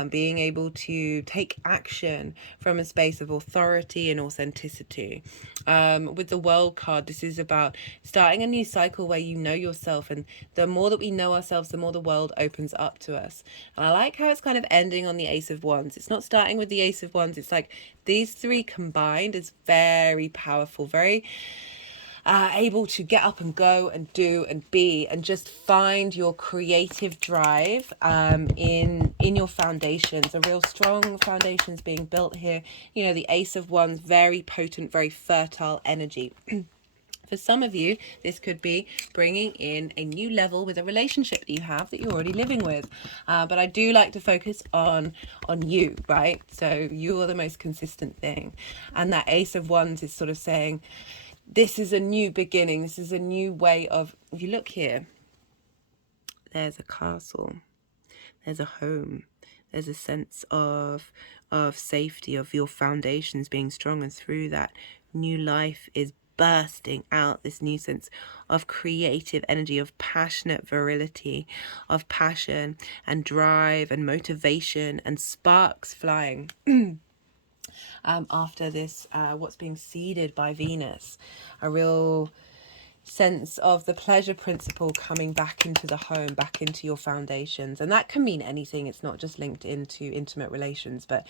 being able to take action from a space of authority and authenticity. With the World card, this is about starting a new cycle where you know yourself, and the more that we know ourselves, the more the world opens up to us. And I like how it's kind of ending on the Ace of Wands. It's not starting with the Ace of Wands. It's like these three combined is very powerful, very able to get up and go and do and be and just find your creative drive in your foundations. A real strong foundations being built here. You know, the Ace of Wands, very potent, very fertile energy. For some of you, this could be bringing in a new level with a relationship that you have that you're already living with. But I do like to focus on you, right? So you're the most consistent thing. And that Ace of Wands is sort of saying, this is a new beginning. This is a new way of, if you look here, there's a castle, there's a home, there's a sense of safety, of your foundations being strong, and through that, new life is bursting out, this new sense of creative energy, of passionate virility, of passion and drive and motivation and sparks flying. After this, what's being seeded by Venus, a real sense of the pleasure principle coming back into the home, back into your foundations. And that can mean anything. It's not just linked into intimate relations, but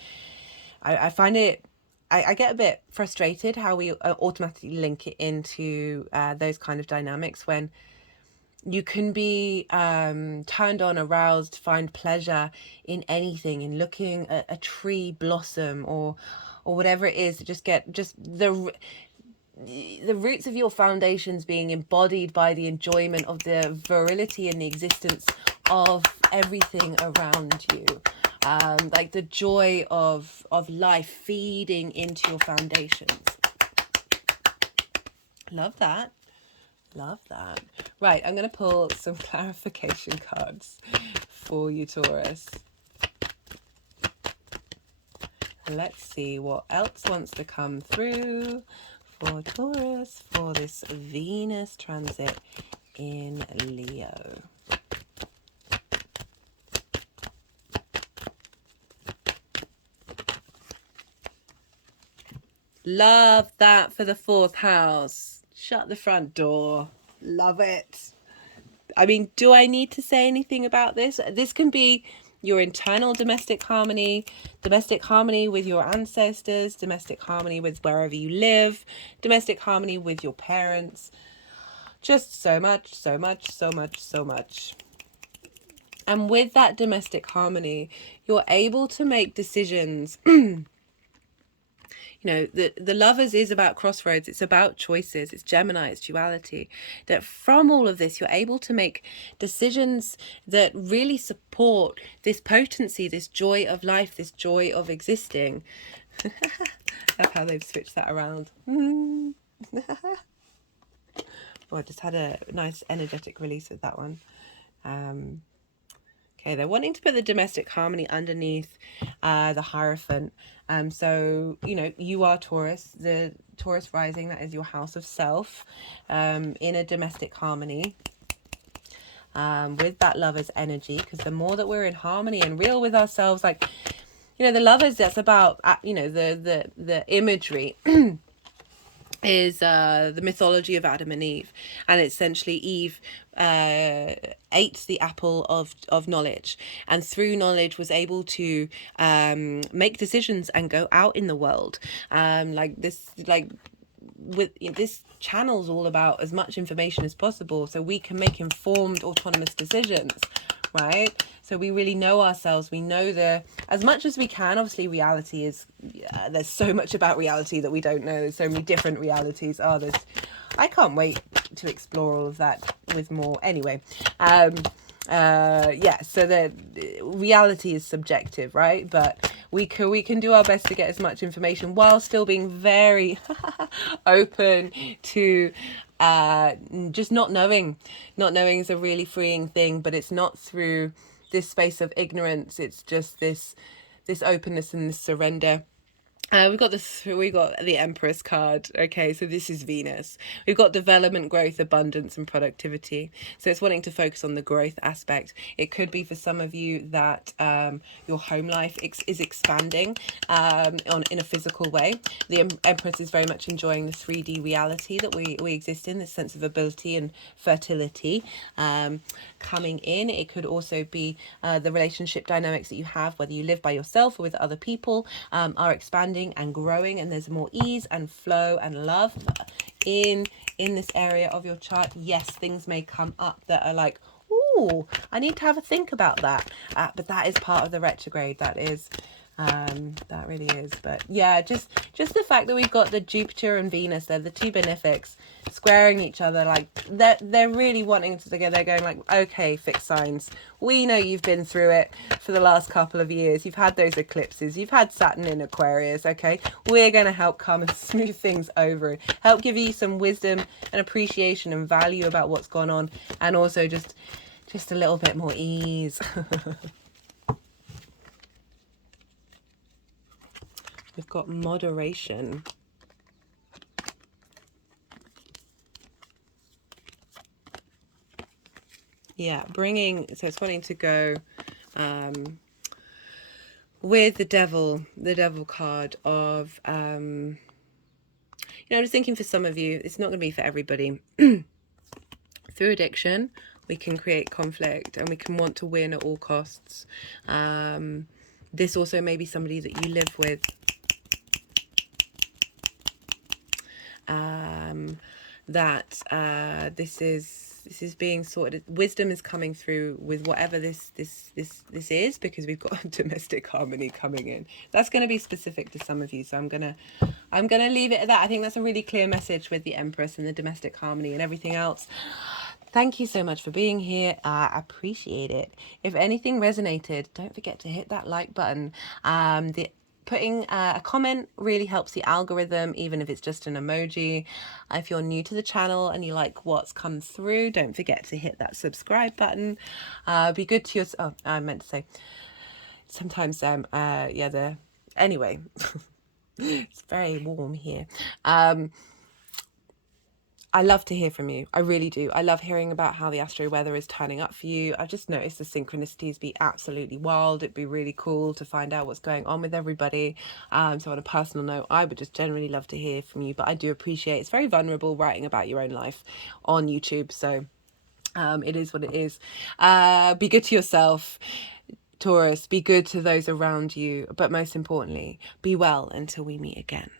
I find it, I get a bit frustrated how we automatically link it into those kind of dynamics, when you can be turned on, aroused, find pleasure in anything, in looking at a tree blossom or whatever it is, to just the roots of your foundations being embodied by the enjoyment of the virility and the existence of everything around you. Like the joy of life feeding into your foundations. Love that. Love that. Right, I'm going to pull some clarification cards for you, Taurus. Let's see what else wants to come through for Taurus for this Venus transit in Leo. Love that for the fourth house. Shut the front door. Love it. I mean, do I need to say anything about this? This can be your internal domestic harmony with your ancestors, domestic harmony with wherever you live, domestic harmony with your parents. Just so much, so much, so much, so much. And with that domestic harmony, you're able to make decisions You know, the Lovers is about crossroads. It's about choices. It's Gemini. It's duality. That from all of this, you're able to make decisions that really support this potency, this joy of life, this joy of existing. I love how they've switched that around. Oh, I just had a nice energetic release with that one. Okay, they're wanting to put the domestic harmony underneath the Hierophant. So, you know, you are Taurus, the Taurus rising, that is your house of self, in a domestic harmony. With that Lover's energy, because the more that we're in harmony and real with ourselves, like, you know, the Lovers, that's about, you know, the imagery is the mythology of Adam and Eve, and essentially Eve ate the apple of knowledge, and through knowledge was able to make decisions and go out in the world, this channel's all about as much information as possible so we can make informed autonomous decisions, right? So we really know ourselves. We know as much as we can. Obviously reality is, there's so much about reality that we don't know. There's so many different realities. I can't wait to explore all of that with more. Anyway, yeah, so the reality is subjective, right? But we can do our best to get as much information while still being very open to just not knowing. Not knowing is a really freeing thing, but it's not through this space of ignorance. It's just this openness and this surrender. We got the Empress card. Okay, so this is Venus. We've got development, growth, abundance, and productivity. So it's wanting to focus on the growth aspect. It could be for some of you that your home life is expanding in a physical way. The Empress is very much enjoying the 3D reality that we exist in, this sense of ability and fertility coming in. It could also be the relationship dynamics that you have, whether you live by yourself or with other people, are expanding and growing, and there's more ease and flow and love in this area of your chart. Yes, things may come up that are like, ooh, I need to have a think about that, but that is part of the retrograde. That really is. But yeah, just the fact that we've got the Jupiter and Venus, they're the two benefics squaring each other, like they're really wanting to together. They're going like, okay, fixed signs, we know you've been through it for the last couple of years. You've had those eclipses, you've had Saturn in Aquarius. Okay, we're going to help come and smooth things over, help give you some wisdom and appreciation and value about what's gone on, and also just a little bit more ease. We've got moderation. Yeah, so it's wanting to go with the devil card of, you know, I was thinking for some of you, it's not going to be for everybody. Through addiction, we can create conflict and we can want to win at all costs. This also may be somebody that you live with. This is being sorted. Wisdom is coming through with whatever this is, because we've got domestic harmony coming in. That's going to be specific to some of you, so I'm gonna leave it at that. I think that's a really clear message with the Empress and the domestic harmony and everything else. Thank you so much for being here. I appreciate it. If anything resonated, don't forget to hit that like button. Putting a comment really helps the algorithm, even if it's just an emoji. If you're new to the channel and you like what's come through, don't forget to hit that subscribe button. Be good to your... Oh, I meant to say, sometimes, anyway, it's very warm here. I love to hear from you. I really do. I love hearing about how the astro weather is turning up for you. I've just noticed the synchronicities be absolutely wild. It'd be really cool to find out what's going on with everybody. So on a personal note, I would just generally love to hear from you. But I do appreciate it's very vulnerable writing about your own life on YouTube. So it is what it is. Be good to yourself, Taurus. Be good to those around you. But most importantly, be well until we meet again.